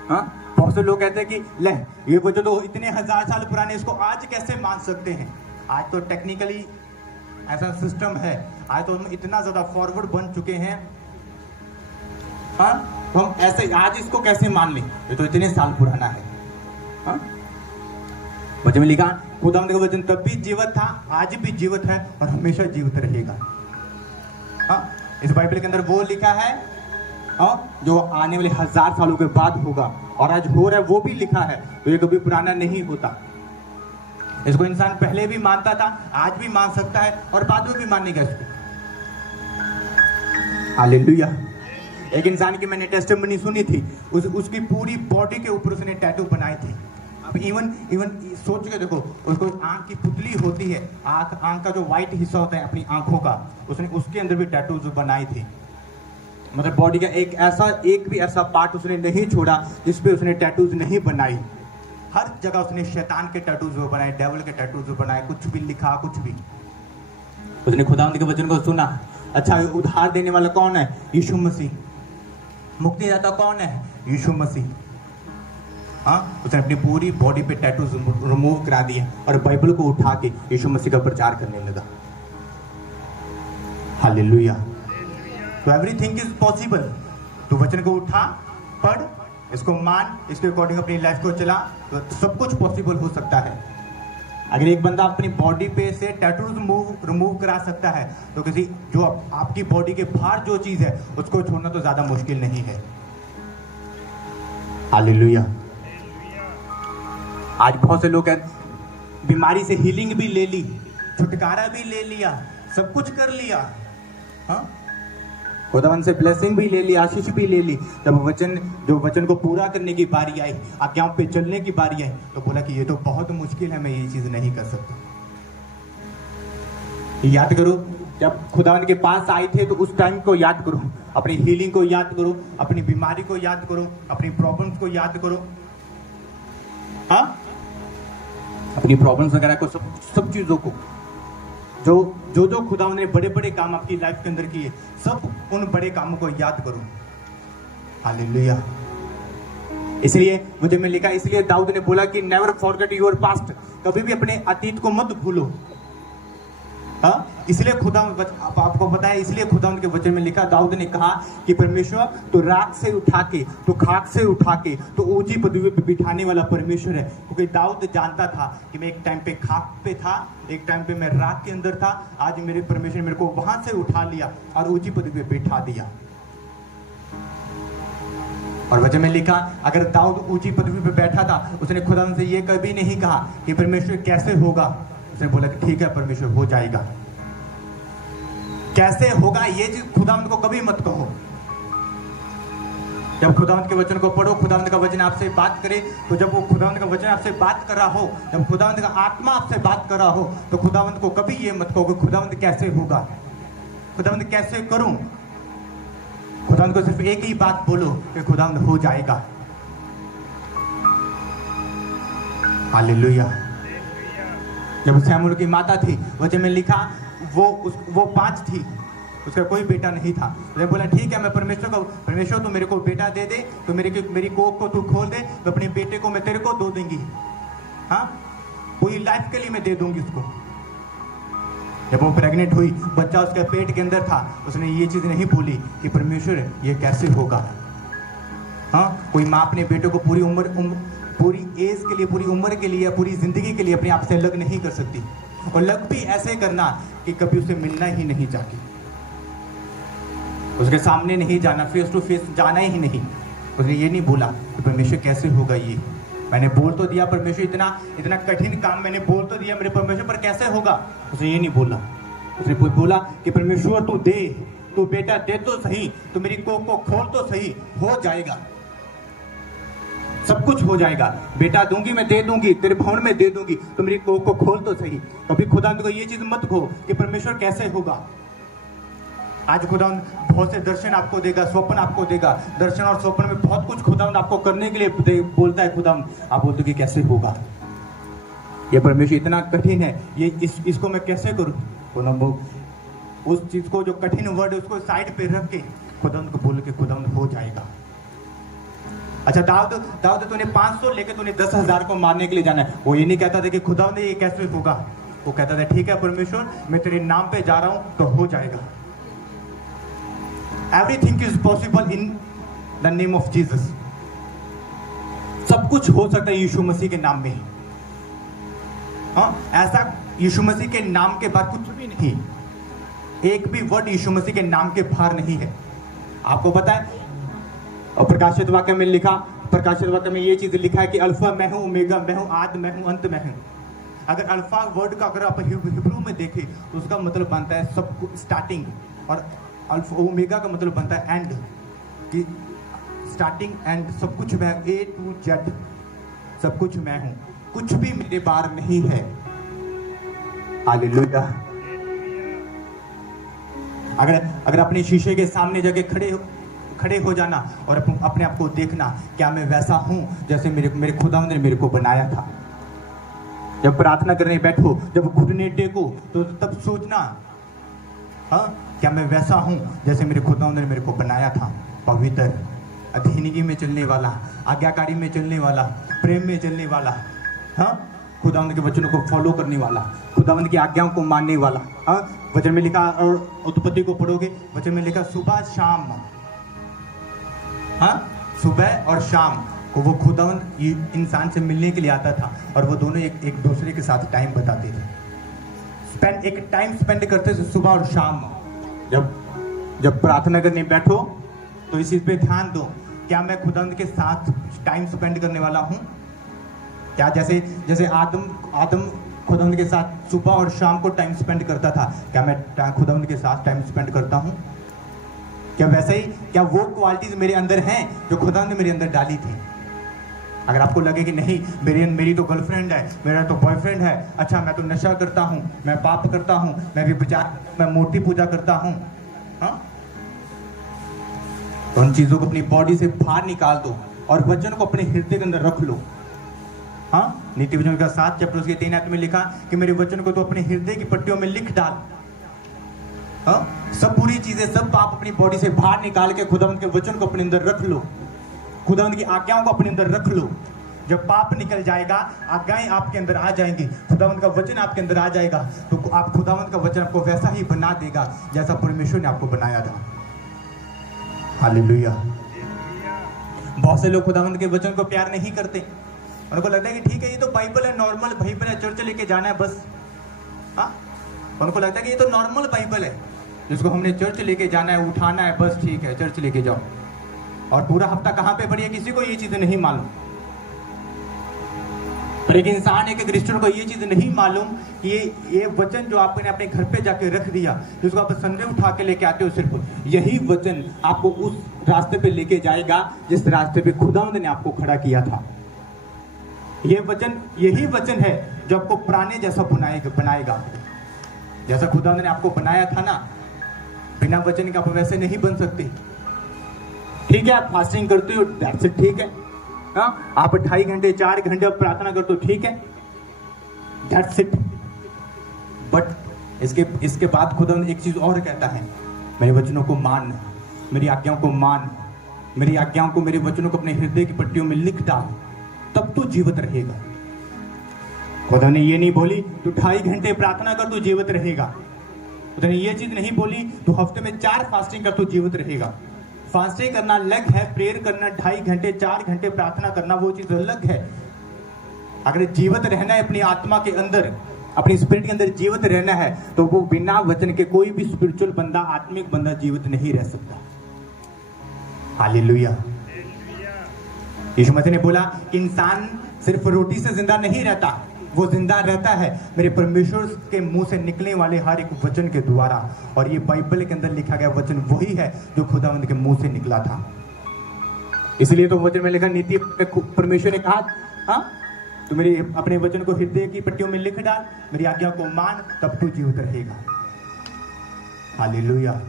हाँ, बहुत से लोग कहते हैं कि ले ये वचन तो इतने हजार साल पुराने, इसको आज कैसे मान सकते हैं? आज तो टेक्निकली ऐसा सिस्टम है, आज तो हम इतना ज्यादा फॉरवर्ड बन चुके हैं। हाँ, तो हम ऐसे आज इसको कैसे मान लें? ये तो इतने साल पुराना है। हाँ, वचन में लिखा, खुदावंद का वचन तब भी जीवित था, आज भी जीवित है और हमेशा जीवित रहेगा। हाँ, इस बाइबल के अंदर वो लिखा है जो आने वाले 1000 सालों के बाद होगा, और आज हो रहा है वो भी लिखा है, तो ये कभी पुराना नहीं होता। इसको इंसान पहले भी मानता था, आज भी मान सकता है और बाद में भी मानेगा इसको। हालेलुया। एक इंसान की मैंने टेस्टिमनी सुनी थी, उसकी पूरी बॉडी के ऊपर उसने टैटू बनाए थे। अब इवन सोच के देखो, उसको आंख की पुतली होती है, आंख का जो व्हाइट हिस्सा होता है अपनी आंखों का, उसने उसके अंदर भी टैटूज बनाए थे। मतलब बॉडी का एक भी ऐसा पार्ट उसने नहीं छोड़ा जिसपे उसने टैटूज नहीं बनाई। हर जगह उसने शैतान के टैटूज बनाए, डेविल के टैटूज बनाए, कुछ भी लिखा, कुछ भी। उसने खुदावंद के वचन को सुना। अच्छा, उद्धार देने वाला कौन है? यीशु मसीह। मुक्तिदाता कौन है? यीशु मसीह। हाँ, उसने अपनी पूरी बॉडी पे टैटूज रिमूव करा दिए और बाइबल को उठा के यीशु मसीह का प्रचार करने लगा। हालेलुया। तो एवरीथिंग इज पॉसिबल। तू वचन को उठा, पढ़, इसको मान, इसके अकॉर्डिंग अपनी लाइफ को चला, तो सब कुछ पॉसिबल हो सकता है। अगर एक बंदा अपनी बॉडी पे से टैटूज रिमूव करा सकता है, तो किसी जो आपकी बॉडी के बाहर जो चीज है उसको छोड़ना तो ज्यादा मुश्किल नहीं है। हालेलुया। आज बहुत से लोग बीमारी से हीलिंग भी ले ली, छुटकारा भी ले लिया, सब कुछ कर लिया। हाँ, खुदावंद से ब्लेसिंग भी ले ली, आशीष भी ले ली। जब वचन को पूरा करने की बारी आई, आज्ञाओं पे चलने की बारी आई, तो बोला कि ये तो बहुत मुश्किल है, मैं ये चीज नहीं कर सकता। याद करो, जब खुदावंद के पास आए थे तो उस टाइम को याद करो, अपनी हीलिंग को याद करो, अपनी बीमारी को याद करो, अपनी प्रॉब्लम्स को याद करो। हाँ, अपनी प्रॉब्लम्स वगैरह को, सब चीजों को, जो खुदावंद ने बड़े बड़े काम आपकी लाइफ के अंदर किए, सब उन बड़े कामों को याद करो। हालेलुया। इसलिए मुझे में लिखा, इसलिए दाऊद ने बोला कि नेवर फॉरगेट योर पास्ट, कभी भी अपने अतीत को मत भूलो। हाँ, इसलिए खुदा आपको बताया, इसलिए खुदावंद के वचन में लिखा, दाऊद ने कहा कि परमेश्वर तो राख से उठा के, तो खाक से उठा के, तो ऊंची पदवी पे बिठाने वाला परमेश्वर है। क्योंकि दाऊद जानता था कि मैं एक टाइम पे खाक पे था, एक टाइम पे मैं राख के अंदर था, आज मेरे परमेश्वर मेरे को वहां से उठा लिया और ऊंची पदवी पे बिठा दिया। और वचन में लिखा, अगर दाऊद ऊंची पदवी पे बैठा था, उसने खुदावंद से ये कभी नहीं कहा कि परमेश्वर कैसे होगा। उसने बोला कि ठीक है परमेश्वर, हो जाएगा। कैसे होगा ये चीज खुदावंद को कभी मत कहो। जब खुदावंद के वचन को पढ़ो, खुदावंद का वचन आपसे बात करे, तो जब वो खुदावंद का वचन आपसे बात कर रहा हो, जब खुदावंद का आत्मा आपसे बात कर रहा हो, तो खुदावंद को कभी ये मत कहो कि खुदावंद कैसे होगा, खुदावंद कैसे करूं। खुदावंद को सिर्फ एक ही बात बोलो कि खुदावंद हो जाएगा। हालेलुया। जब सैमुएल की माता थी, वचन में लिखा, वो 5 थी, उसका कोई बेटा नहीं था। तो बोला ठीक है, मैं परमेश्वर तू मेरे को बेटा दे दे, तो मेरी कोख को तू खोल दे, तो अपने बेटे को मैं तेरे को दे दूंगी। हाँ, पूरी लाइफ के लिए मैं दे दूंगी उसको। जब वो प्रेग्नेंट हुई, बच्चा उसके पेट के अंदर था, उसने ये चीज नहीं बोली कि परमेश्वर ये कैसे होगा। हाँ, कोई माँ अपने बेटे को पूरी एज के लिए, पूरी उम्र के लिए, पूरी जिंदगी के लिए अपने आप से अलग नहीं कर सकती। और लग भी ऐसे करना कि कभी उसे मिलना ही नहीं चाहती, उसके सामने नहीं जाना, फेस टू फेस जाना ही नहीं। उसने ये नहीं बोला कि परमेश्वर कैसे होगा ये, मैंने बोल तो दिया परमेश्वर, इतना इतना कठिन काम मैंने बोल तो दिया मेरे परमेश्वर, पर कैसे होगा। उसने ये नहीं बोला, उसने बोला कि परमेश्वर तू दे, तू बेटा दे तो सही, तू मेरी कोख को खोल तो सही, हो जाएगा, सब कुछ हो जाएगा। बेटा दूंगी, मैं दे दूंगी, तेरे भवन में दे दूंगी, तो मेरी कोख को खोल तो सही। कभी खुदा को ये चीज मत कहो कि परमेश्वर कैसे होगा। आज खुदा बहुत से दर्शन आपको देगा, स्वप्न आपको देगा, दर्शन और स्वप्न में बहुत कुछ खुदा आपको करने के लिए बोलता है। खुदा आप बोलते कि कैसे होगा, ये परमेश्वर इतना कठिन है, ये इसको मैं कैसे करूं। उस चीज को, जो कठिन वर्ड है, उसको साइड पे रख के खुदा को बोल के खुदा हो जाएगा। अच्छा, दाऊद तूने 500 लेके तूने 10,000 को मारने के लिए जाना है, वो ये नहीं कहता था कि खुदा ने ये कैसे होगा, वो कहता था ठीक है परमेश्वर, मैं तेरे नाम पे जा रहा हूं तो हो जाएगा। Everything is possible in the name of Jesus. सब कुछ हो सकता है यीशु मसीह के नाम में ही। हाँ, ऐसा यीशु मसीह के नाम के बाद कुछ भी नहीं, एक भी वर्ड यीशु मसीह के नाम के बाहर नहीं है। आपको पता है, और प्रकाशित वाक्य में लिखा, प्रकाशित वाक्य में ये चीज लिखा है कि अल्फा मैं हूं, ओमेगा मैं हूं, आदि मैं हूं, अंत मैं हूं। अगर अल्फा वर्ड का अगर आप हिब्रू में देखें तो उसका मतलब बनता है सब कुछ स्टार्टिंग, और अल्फा ओमेगा का मतलब बनता है एंड, कि स्टार्टिंग एंड सब कुछ मैं, A to Z सब कुछ मैं हूं, कुछ भी मेरे बाहर नहीं है। हालेलुया। अगर अपने शीशे के सामने जाके खड़े हो जाना और अपने आप को देखना, क्या मैं वैसा हूं जैसे मेरे खुदावंद ने मेरे को बनाया था। जब प्रार्थना करने बैठो, जब घुटने टेको, तो तब सोचना, हाँ, क्या मैं वैसा हूं जैसे मेरे खुदावंद ने मेरे को बनाया था। पवित्र, अधीनगी में चलने वाला, आज्ञाकारी में चलने वाला, प्रेम में चलने वाला, हाँ, खुदावंद के वचनों को फॉलो करने वाला, खुदावंद की आज्ञाओं को मानने वाला। हाँ, वचन में लिखा, और उत्पत्ति को पढ़ोगे, वचन में लिखा सुबह शाम, हाँ, सुबह और शाम को वो खुदावंद इंसान से मिलने के लिए आता था, और वो दोनों एक दूसरे के साथ टाइम बताते थे, एक टाइम स्पेंड करते थे सुबह और शाम। जब प्रार्थना करने बैठो तो इस चीज पे ध्यान दो, क्या मैं खुदावंद के साथ टाइम स्पेंड करने वाला हूँ। क्या जैसे आदम खुदावंद के साथ सुबह और शाम को टाइम स्पेंड करता था, क्या मैं खुदावंद के साथ टाइम स्पेंड करता हूँ। क्या वैसे ही, क्या वो क्वालिटीज मेरे अंदर हैं जो खुदा ने मेरे अंदर डाली थी। अगर आपको लगे कि नहीं, मेरी तो गर्लफ्रेंड है, मेरा तो बॉयफ्रेंड है, अच्छा मैं तो नशा करता हूँ, मैं पाप करता हूँ, मैं मूर्ति पूजा करता हूँ, हाँ, तो उन चीजों को अपनी बॉडी से बाहर निकाल दो और वचन को अपने हृदय के अंदर रख लो। हाँ, नीति वचन का 7 चैप्टर उसके 3 आयत में लिखा कि मेरे वचन को तो अपने हृदय की पट्टियों में लिख डाल। हाँ, सब बुरी चीजें, सब पाप अपनी बॉडी से बाहर निकाल के खुदावंद के वचन को अपने अंदर रख लो, खुदावंद की आज्ञाओं को अपने अंदर रख लो। जब पाप निकल जाएगा, आज्ञाएं आपके अंदर आ जाएंगी, खुदावंद का वचन आपके अंदर आ जाएगा, तो आप खुदावंद का वचन आपको वैसा ही बना देगा जैसा परमेश्वर ने आपको बनाया था। हालेलुया। बहुत से लोग खुदावंद के वचन को प्यार नहीं करते, उनको लगता है कि ठीक है, ये तो बाइबल है, नॉर्मल बाइबल है, चर्च लेके जाना है बस। हाँ, उनको लगता है कि ये तो नॉर्मल बाइबल है जिसको हमने चर्च लेके जाना है, उठाना है, बस ठीक है, चर्च लेके जाओ। और पूरा हफ्ता कहाँ पे पड़ी है किसी को ये चीजें नहीं मालूम। पर एक इंसान, एक क्रिश्चियन को ये चीज नहीं मालूम कि ये वचन जो आपने अपने घर पे जाके रख दिया, जिसको आप संडे उठा के लेके आते हो, सिर्फ यही वचन आपको उस रास्ते पे लेके जाएगा जिस रास्ते पे खुदावंद ने आपको खड़ा किया था। ये वचन, यही वचन है जो आपको पुराने जैसा बनाएगा। जैसा खुदावंद ने आपको बनाया था ना, बिना वचन के आप वैसे नहीं बन सकते। ठीक है, आप फास्टिंग करते हो, दैट्स इट, ठीक है। हाँ, आप 2.5 घंटे 4 घंटे आप प्रार्थना करते हो, ठीक है, दैट्स इट। बट इसके बाद खुदावंद एक चीज और कहता है, मेरे वचनों को मान, मेरी आज्ञाओं को मान, मेरी आज्ञाओं को, मेरे वचनों को अपने हृदय की पट्टियों में लिख डाल, तब तू जीवित रहेगा। खुदा ने ये नहीं बोली तू 2.5 घंटे प्रार्थना कर, तू जीवित रहेगा। खुदा ने ये चीज नहीं बोली तू हफ्ते में 4 फास्टिंग कर, तू जीवित रहेगा। फास्टिंग करना अलग है, प्रेयर करना 2.5 घंटे 4 घंटे प्रार्थना करना वो चीज अलग है। अगर जीवित रहना है अपनी आत्मा के अंदर, अपनी स्पिरिट के अंदर जीवित रहना है, तो वो बिना वचन के कोई भी स्पिरिचुअल बंदा, आत्मिक बंदा जीवित नहीं रह सकता। हालेलुया। यीशु मसीह ने बोला कि इंसान सिर्फ रोटी से जिंदा नहीं रहता, वो जिंदा रहता है मेरे परमेश्वर के मुंह से निकलने वाले हर एक वचन के द्वारा। और ये बाइबल के अंदर लिखा गया वचन वही है जो खुदावंद के मुंह से निकला था। इसलिए तो वचन में लिखा, नीति परमेश्वर ने कहा, हाँ तो मेरे अपने वचन को हृदय की पट्टियों में लिख डाल, मेरी आज्ञा को मान, तब तू जीवित रहेगा। हालेलुया।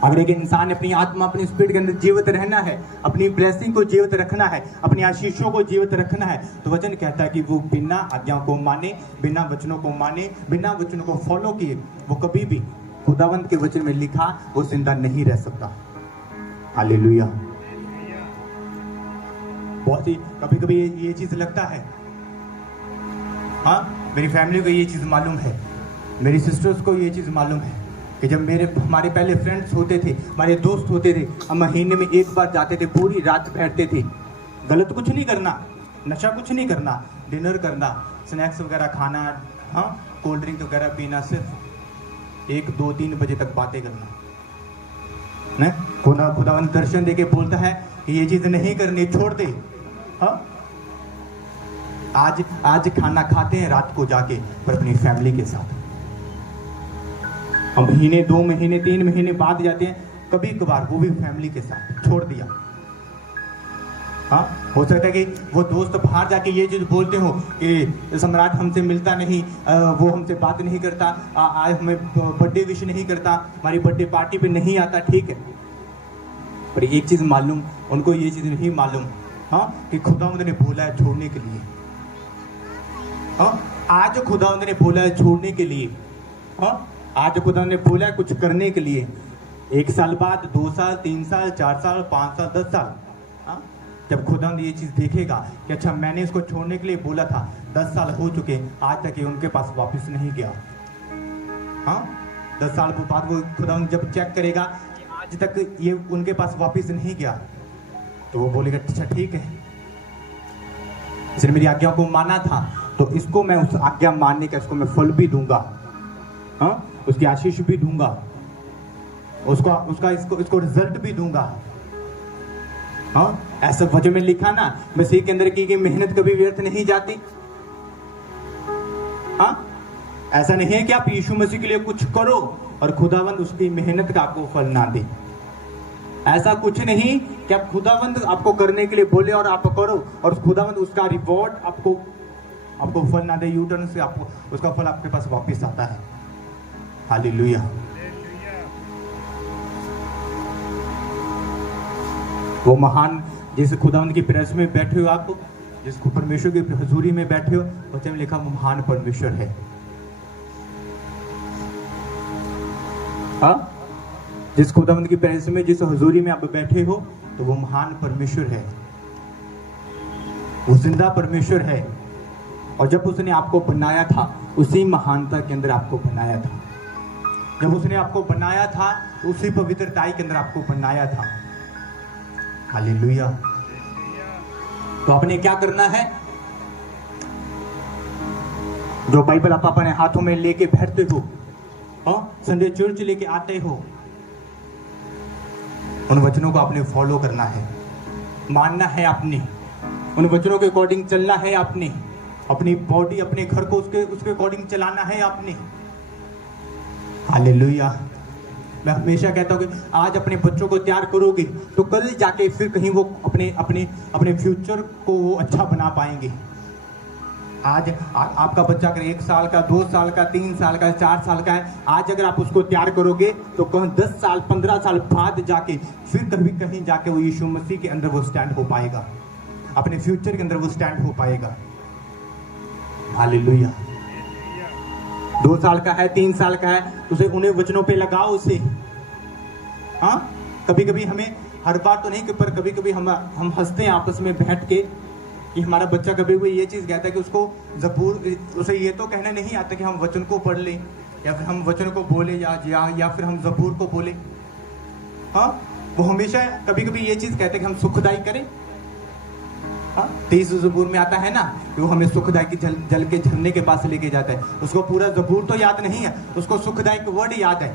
अगर एक इंसान अपनी आत्मा, अपनी स्पिरिट के अंदर जीवित रहना है, अपनी ब्लेसिंग को जीवित रखना है, अपनी आशीषों को जीवित रखना है, तो वचन कहता है कि वो बिना आज्ञा को माने, बिना वचनों को माने, बिना वचनों को फॉलो किए, वो कभी भी खुदावंत के वचन में लिखा वो जिंदा नहीं रह सकता। हालेलुया। बहुत ही कभी कभी ये चीज लगता है, हाँ मेरी फैमिली को ये चीज मालूम है, मेरी सिस्टर्स को ये चीज मालूम है कि जब हमारे पहले फ्रेंड्स होते थे, हमारे दोस्त होते थे, हम महीने में एक बार जाते थे, पूरी रात बैठते थे, गलत कुछ नहीं करना, नशा कुछ नहीं करना, डिनर करना, स्नैक्स वगैरह खाना, हाँ कोल्ड ड्रिंक वगैरह पीना, सिर्फ 1, 2, 3 बजे तक बातें करना। खुदावंत दर्शन देके बोलता है कि ये चीज नहीं करनी, छोड़ दे। हाँ आज खाना खाते हैं रात को जाके, पर अपनी फैमिली के साथ। हम महीने, 2 महीने, 3 महीने बाद जाते हैं, कभी कभार वो भी फैमिली के साथ, छोड़ दिया। हाँ हो सकता है कि वो दोस्त बाहर जाके ये चीज बोलते हो कि सम्राट हमसे मिलता नहीं, वो हमसे बात नहीं करता, आज हमें बर्थडे विश नहीं करता, हमारी बर्थडे पार्टी पे नहीं आता, ठीक है, पर एक चीज मालूम, उनको ये चीज नहीं मालूम, हाँ कि खुदावंद ने बोला है छोड़ने के लिए। हाँ आज खुदावंद ने बोला है छोड़ने के लिए, हाँ आज खुदा ने बोला है कुछ करने के लिए। 1 साल बाद, 2 साल, 3 साल, 4 साल, 5 साल, 10 साल, हाँ जब खुदा ने ये चीज देखेगा कि अच्छा मैंने इसको छोड़ने के लिए बोला था, 10 साल हो चुके, आज तक ये उनके पास वापस नहीं गया। हाँ 10 साल के बाद वो खुदा जब चेक करेगा कि आज तक ये उनके पास वापस नहीं गया, तो वो बोलेगा अच्छा ठीक है, इसने मेरी आज्ञा को माना था, तो इसको मैं उस आज्ञा मानने का इसको मैं फल भी दूंगा, हाँ उसकी आशीष भी दूंगा, उसका इसको रिजल्ट भी दूंगा। हाँ ऐसा वचन में लिखा ना, मसीह के अंदर की गई मेहनत कभी व्यर्थ नहीं जाती। हाँ ऐसा नहीं है कि आप यीशु मसीह के लिए कुछ करो और खुदावंद उसकी मेहनत का आपको फल ना दे। ऐसा कुछ नहीं कि आप खुदावंद आपको करने के लिए बोले और आप करो और खुदावंद उसका रिवॉर्ड आपको फल ना दे, यू टर्न से आपको उसका फल आपके पास वापस आता है। हालेलुया। वो महान जिस खुदावंद की प्रेस में बैठे हो आप, जिस परमेश्वर की हजूरी में बैठे हो, वचन में लिखा वो महान परमेश्वर है। हाँ जिस खुदावंद की प्रेस में, जिस हजूरी में आप बैठे हो, तो वो महान परमेश्वर है, वो जिंदा परमेश्वर है। और जब उसने आपको बनाया था, उसी महानता के अंदर आपको बनाया था। जब उसने आपको बनाया था, उसी पवित्रताई के अंदर आपको बनाया था। हालेलुया। तो आपने क्या करना है? जो बाइबल आप अपने हाथों में लेके बैठते हो, संडे चर्च लेके आते हो, उन वचनों को आपने फॉलो करना है, मानना है आपने, उन वचनों के अकॉर्डिंग चलना है आपने, अपनी बॉडी, अपने घर को उसके अकॉर्डिंग चलाना है आपने। हालेलुया। मैं हमेशा कहता हूँ कि आज अपने बच्चों को तैयार करोगे तो कल जाके फिर कहीं वो अपने फ्यूचर को वो अच्छा बना पाएंगे। आज आपका बच्चा अगर 1 साल का, 2 साल का, 3 साल का, 4 साल का है, आज अगर आप उसको तैयार करोगे तो 10 साल, 15 साल बाद जाके फिर कहीं जाके वो यीशु मसीह के अंदर वो स्टैंड हो पाएगा, अपने फ्यूचर के अंदर वो स्टैंड हो पाएगा। हालेलुया। 2 साल का है, 3 साल का है, उसे उन्हें वचनों पे लगाओ उसे। हाँ कभी कभी हमें, हर बार तो नहीं, पर कभी कभी हम हंसते हैं आपस में बैठ के कि हमारा बच्चा कभी भी ये चीज़ कहता है कि उसको ज़बूर, उसे ये तो कहना नहीं आता कि हम वचन को पढ़ लें या फिर हम वचन को बोले या फिर हम ज़बूर को बोले। हाँ वो हमेशा कभी कभी ये चीज़ कहते हैं कि हम सुखदाई करें। 30 ज़बूर में आता है ना कि वो हमें सुखदायक जल के झरने के पास लेके जाता है। उसको पूरा ज़बूर तो याद नहीं है, उसको सुखदायक वर्ड याद है।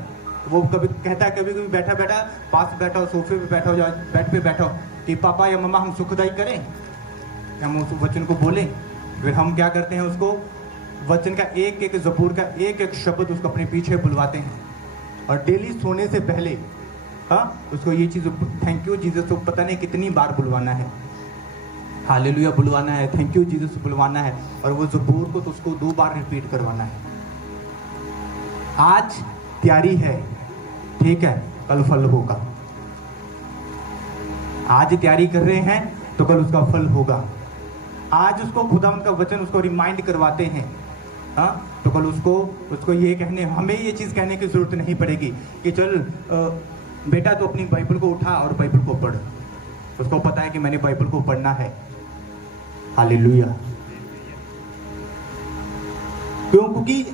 वो कभी कहता है, कभी कभी बैठा बैठा पास बैठा हो, सोफे पे बैठा हो या बेड पे बैठा हो कि पापा या मम्मा हम सुखदायक करें, हम उस वचन को बोलें। फिर हम क्या करते हैं, उसको वचन का एक एक ज़बूर का एक एक शब्द उसको अपने पीछे बुलवाते हैं। और डेली सोने से पहले उसको ये चीज़ थैंक यू जीसस को पता नहीं कितनी बार बुलवाना है, हालेलुया बुलवाना है, थैंक यू जीसस बुलवाना है। और वो ज़बूर को तो उसको 2 बार रिपीट करवाना है। आज तैयारी है, ठीक है, कल फल होगा। आज तैयारी कर रहे हैं तो कल उसका फल होगा। आज उसको खुदा उनका वचन उसको रिमाइंड करवाते हैं, तो कल उसको ये कहने, हमें ये चीज़ कहने की ज़रूरत नहीं पड़ेगी कि चल बेटा तो अपनी बाइबल को उठा और बाइबल को पढ़। उसको पता है कि मैंने बाइबल को पढ़ना है। हालेलुया। क्यों? क्योंकि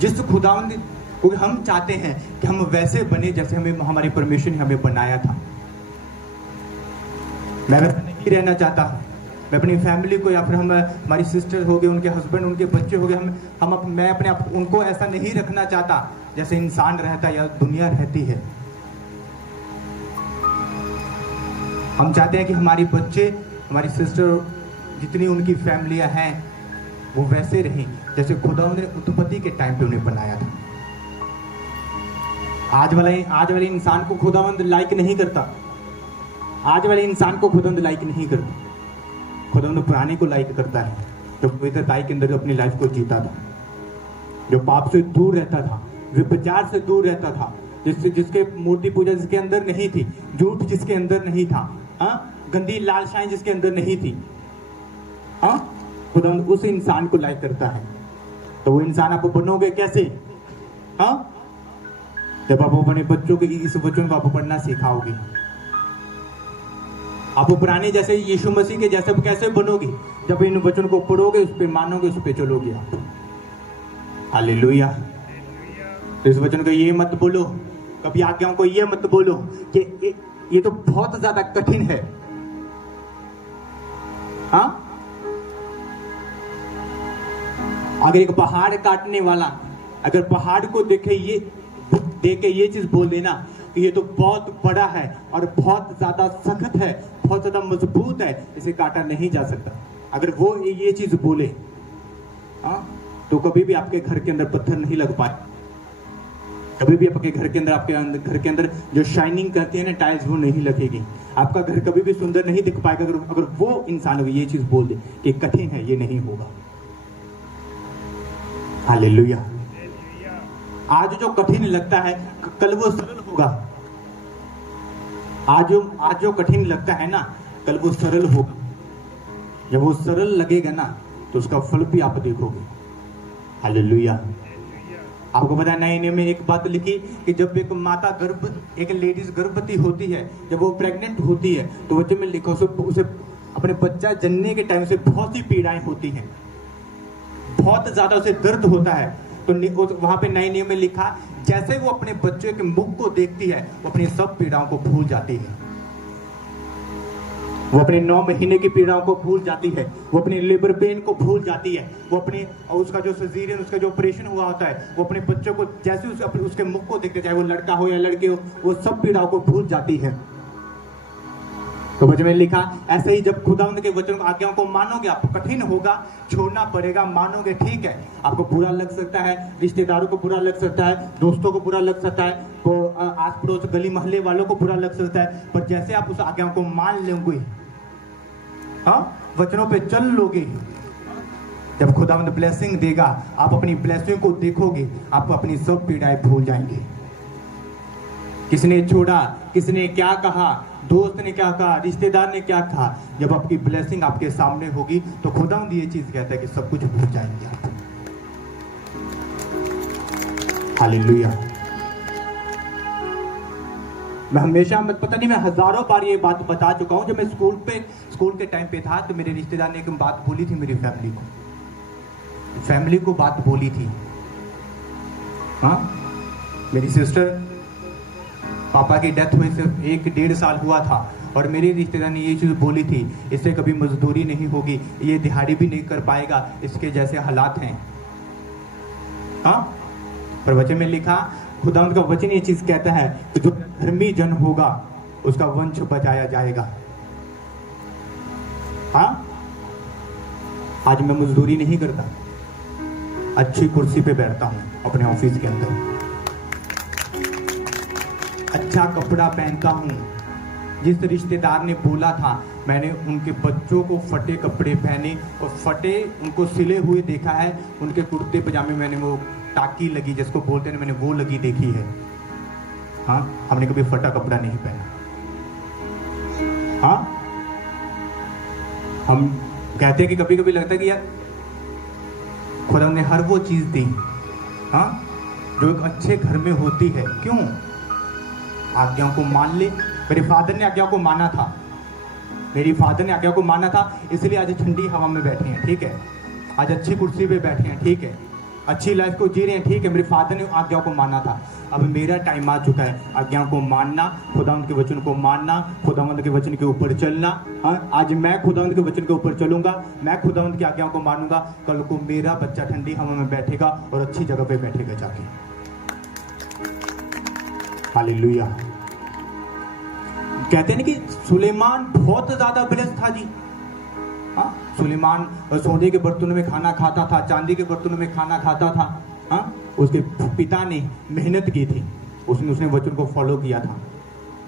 जिस खुदावंद, क्योंकि हम चाहते हैं कि हम वैसे बने जैसे हमें हमारे परमेश्वर ने हमें बनाया था। मैं वैसा नहीं रहना चाहता। मैं अपनी फैमिली को या फिर हमारी सिस्टर हो गए, उनके हस्बैंड, उनके बच्चे हो गए, मैं अपने आप उनको ऐसा नहीं रखना चाहता जैसे इंसान रहता है या दुनिया रहती है। हम चाहते हैं कि हमारे बच्चे, हमारी सिस्टर, जितनी उनकी फैमिलियां हैं वो वैसे रहें जैसे खुदा ने उत्पत्ति के टाइम पे उन्हें बनाया था। आज वाले इंसान को खुदावंद लाइक नहीं करता। आज वाले इंसान को खुदावंद लाइक नहीं करता। खुदावंद पुराने को लाइक करता है, जो पवित्रता के अंदर अपनी लाइफ को जीता था, जो पाप से दूर रहता था, व्यभिचार से दूर रहता था, जिसके मूर्ति पूजा जिसके अंदर नहीं थी, झूठ जिसके अंदर नहीं था, गंदी लालसाएं जिसके अंदर नहीं थी, खुदावंद उस इंसान को लाइक करता है। तो वो इंसान आप बनोगे कैसे? जब आप अपने बच्चों के इस वचन को आप पढ़ना सिखाओगे। आप पुराने जैसे यीशु मसीह के जैसे कैसे बनोगे? जब इन वचन को पढ़ोगे, उस पर मानोगे, उस पर चलोगे आप। हालेलुया। तो इस वचन को ये मत बोलो, कभी आज्ञाओं को ये मत बोलो कि ये तो बहुत ज्यादा कठिन है। अगर एक पहाड़ काटने वाला अगर पहाड़ को देख के ये चीज बोल देना कि ये तो बहुत बड़ा है और बहुत ज्यादा सख्त है, बहुत ज्यादा मजबूत है, इसे काटा नहीं जा सकता, अगर वो ये चीज बोले, तो कभी भी आपके घर के अंदर पत्थर नहीं लग पाए। कभी भी आपके घर के अंदर जो शाइनिंग करती है ना टाइल्स, वो नहीं लगेगी। आपका घर कभी भी सुंदर नहीं दिख पाएगा अगर वो इंसान ये चीज बोल दे कि कठिन है, ये नहीं होगा। हालेलुया। आज जो कठिन लगता है कल वो सरल होगा। आज जो कठिन लगता है ना कल वो सरल होगा। जब वो सरल लगेगा ना तो उसका फल भी आप देखोगे। हालेलुया। आपको पता है नए नियम में एक बात लिखी कि जब एक लेडीज गर्भवती होती है, जब वो प्रेग्नेंट होती है, तो वचन में लिखा उसे अपने बच्चा जनने के टाइम से बहुत सी पीड़ाएं होती हैं, बहुत ज्यादा उसे दर्द होता है। तो वहां पे नए नियम में लिखा, जैसे वो अपने बच्चे के मुख को देखती है वो अपनी सब पीड़ाओं को भूल जाती है। वो अपने 9 महीने की पीड़ाओं को भूल जाती है, वो अपने लेबर पेन को भूल जाती है, वो अपने उसका जो सर्जरी, उसका जो ऑपरेशन हुआ होता है, वो अपने बच्चों को जैसे उसके मुख को देखते, चाहे वो लड़का हो या लड़की हो, वो सब पीड़ाओं को भूल जाती है। तो वचन में लिखा, ऐसे ही जब खुदावंद के वचन आज्ञाओं को मानोगे, आपको कठिन होगा, छोड़ना पड़ेगा, मानोगे, ठीक है, आपको बुरा लग सकता है, रिश्तेदारों को बुरा लग सकता है, दोस्तों को बुरा लग सकता है, तो आस पड़ोस गली मोहल्ले वालों को बुरा लग सकता है, पर जैसे आप उस आज्ञाओं को मान लोगे, वचनों पे चल लोगे, जब खुदावंद ब्लेसिंग देगा, आप अपनी ब्लेसिंग को देखोगे, आप अपनी सब पीड़ाएं भूल जाएंगे। किसने छोड़ा, किसने क्या कहा, दोस्त ने क्या कहा, रिश्तेदार ने क्या कहा, जब आपकी ब्लेसिंग आपके सामने होगी तो खुदावंद ये चीज कहता है कि सब कुछ भूल जाएंगे आप। हालेलुया। मैं हमेशा, पता नहीं, मैं हजारों बार ये बात बता चुका हूं। जब मैं स्कूल के टाइम पे था तो मेरे रिश्तेदार ने एक बात बोली थी, मेरी फैमिली को बात बोली थी। मेरी सिस्टर, पापा की डेथ हुई सिर्फ 1-1.5 साल हुआ था और मेरे रिश्तेदार ने ये चीज़ बोली थी, इससे कभी मजदूरी नहीं होगी, ये दिहाड़ी भी नहीं कर पाएगा, इसके जैसे हालात हैं। हाँ, पर वचन में लिखा, खुदावंद का वचन ये चीज कहता है कि जो धर्मी जन होगा उसका वंश बचाया जाएगा। हाँ, आज मैं मजदूरी नहीं करता, अच्छी कुर्सी पे बैठता हूं अपने ऑफिस के अंदर, अच्छा कपड़ा पहनता हूं। जिस रिश्तेदार ने बोला था, मैंने उनके बच्चों को फटे कपड़े पहने और फटे उनको सिले हुए देखा है, उनके कुर्ते पजामे मैंने वो टाकी लगी जिसको बोलते हैं, मैंने वो लगी देखी है। हाँ, हमने कभी फटा कपड़ा नहीं पहना। हाँ, हम कहते हैं कि कभी कभी लगता है कि यार खुदा ने हर वो चीज दी, हाँ, जो एक अच्छे घर में होती है। क्यों? आज्ञाओं को मान ले। मेरे फादर ने आज्ञा को माना था, मेरी फादर ने आज्ञा को माना था, इसलिए आज ठंडी हवा में बैठे हैं, ठीक है, आज अच्छी कुर्सी पे बैठे हैं, ठीक है, अच्छी लाइफ को जी रहे हैं, ठीक है, मेरे फादर ने आज्ञा को माना था। अब मेरा टाइम आ चुका है आज्ञाओं को मानना, खुदावंद के वचन को मानना, खुदावंद के वचन के ऊपर चलना। हाँ, आज मैं खुदावंद के वचन के ऊपर चलूंगा, मैं खुदावंद की आज्ञाओं को मानूंगा, कल को मेरा बच्चा ठंडी हवा में बैठेगा और अच्छी जगह पे बैठेगा जाके। हालेलुया। कहते हैं कि सुलेमान बहुत ज्यादा ब्लेस्ड था जी। हाँ, सुलेमान सोने के बर्तनों में खाना खाता था, चांदी के बर्तनों में खाना खाता था। हाँ, उसके पिता ने मेहनत की थी, उसने वचन को फॉलो किया था,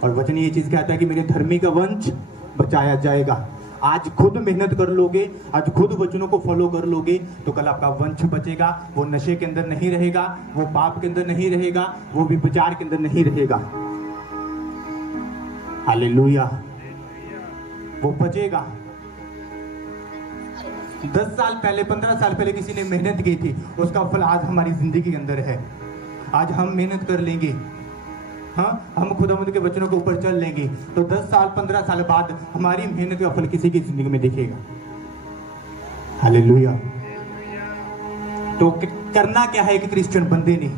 और वचन ये चीज कहता है कि मेरे धर्मी का वंश बचाया जाएगा। आज खुद मेहनत कर लोगे, आज खुद वचनों को फॉलो कर लोगे, तो कल आपका वंश बचेगा। वो नशे के अंदर नहीं रहेगा, वो पाप के अंदर नहीं रहेगा, वो विचार के अंदर नहीं रहेगा। हालेलुया। वो बचेगा। 10 साल पहले, 15 साल पहले किसी ने मेहनत की थी, उसका फल आज हमारी जिंदगी के अंदर है। आज हम मेहनत कर लेंगे, हाँ, हम खुदावंद के वचनों के ऊपर चल लेंगे, तो 10 साल 15 साल बाद हमारी मेहनत का फल किसी की जिंदगी में दिखेगा। हालेलुया। तो करना क्या है एक क्रिश्चियन बंदे ने,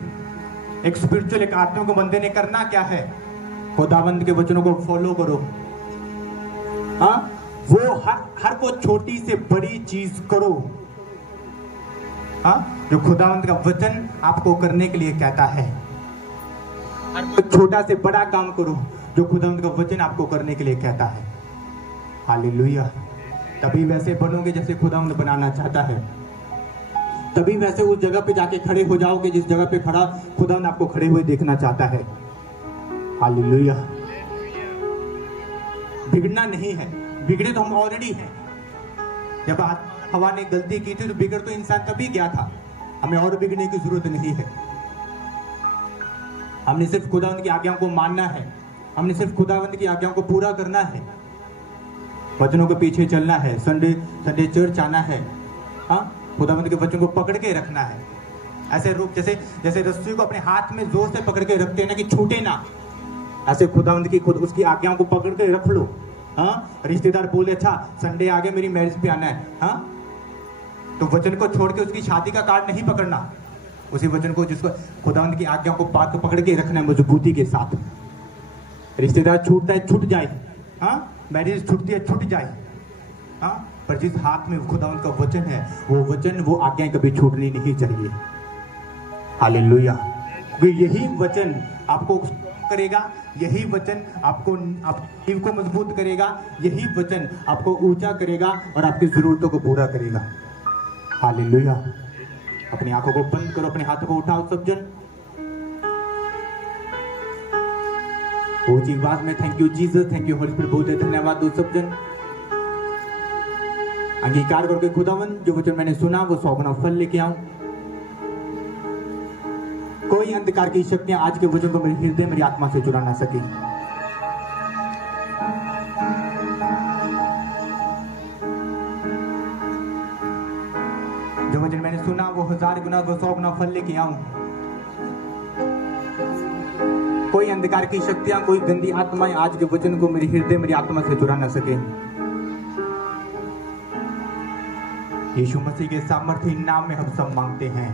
एक स्पिरिचुअल, एक आत्मा के बंदे ने करना क्या है? खुदावंद के वचनों को फॉलो करो। हाँ, वो हर को छोटी से बड़ी चीज करो, हाँ, जो खुदावंद का वचन आपको करने के लिए कहता है। हर छोटा से बड़ा काम करो जो खुदावंद का वचन आपको करने के लिए कहता है। हालेलुया। तभी वैसे बनोगे जैसे खुदावंद बनाना चाहता है, तभी वैसे उस जगह पे जाके खड़े हो जाओगे जिस जगह पे खड़ा खुदावंद आपको खड़े हुए देखना चाहता है। हालेलुया। बिगड़ना नहीं है, बिगड़े तो हम ऑलरेडी हैं। जब हवा ने गलती की थी तो बिगड़ तो इंसान तभी गया था, हमें और बिगड़ने की जरूरत नहीं है। हमने सिर्फ खुदावंद की आज्ञाओं को मानना है, हमने सिर्फ खुदावंद की आज्ञाओं को पूरा करना है, वचनों के पीछे चलना है, संडे चर्च आना है, हाँ, खुदावंद के वचन को पकड़ के रखना है। ऐसे रूप जैसे रस्सी को अपने हाथ में जोर से पकड़ के रखते हैं ना कि छूटे ना, ऐसे खुदावंद की उसकी आज्ञाओं को पकड़ के रख लो। हाँ, रिश्तेदार बोले अच्छा संडे आगे मेरी मैरिज पे आना है, हाँ, तो वचन को छोड़ के उसकी शादी का कार्ड नहीं पकड़ना, उसी वचन को, जिसको खुदावंद की आज्ञाओं को पकड़ के रखना है मजबूती के साथ। रिश्तेदार छूटता है छूट जाए, हाँ, मैरिज छूटती है छूट जाए, हाँ, पर जिस हाथ में खुदावंद का वचन है, वो वचन, वो आज्ञाएं कभी छूटनी नहीं चाहिए। हालेलुया। यही वचन आपको करेगा, यही वचन आपको मजबूत करेगा, यही वचन आपको ऊंचा करेगा और आपकी जरूरतों को पूरा करेगा। हालेलुया। अपनी आंखों को बंद करो, अपने हाथों को उठाओ सब जन। ऊंची आवाज में thank you Jesus, thank you Holi spirit बोलते धन्यवाद दो सब जन। अंगीकार करके खुदावन जो वचन मैंने सुना वो 100 गुना फल लेके आऊं। कोई अंधकार की शक्तियां आज के वचन को मेरे हृदय, मेरी आत्मा से चुरा ना सके। जो वचन मैंने सुना वो 1000 गुना, वो 100 गुना फल लेके आऊं। कोई अंधकार की शक्तियां, कोई गंदी आत्माएं आज के वचन को मेरे हृदय, मेरी आत्मा से चुरा ना सके। यीशु मसीह के सामर्थ्य नाम में हम सब मांगते हैं।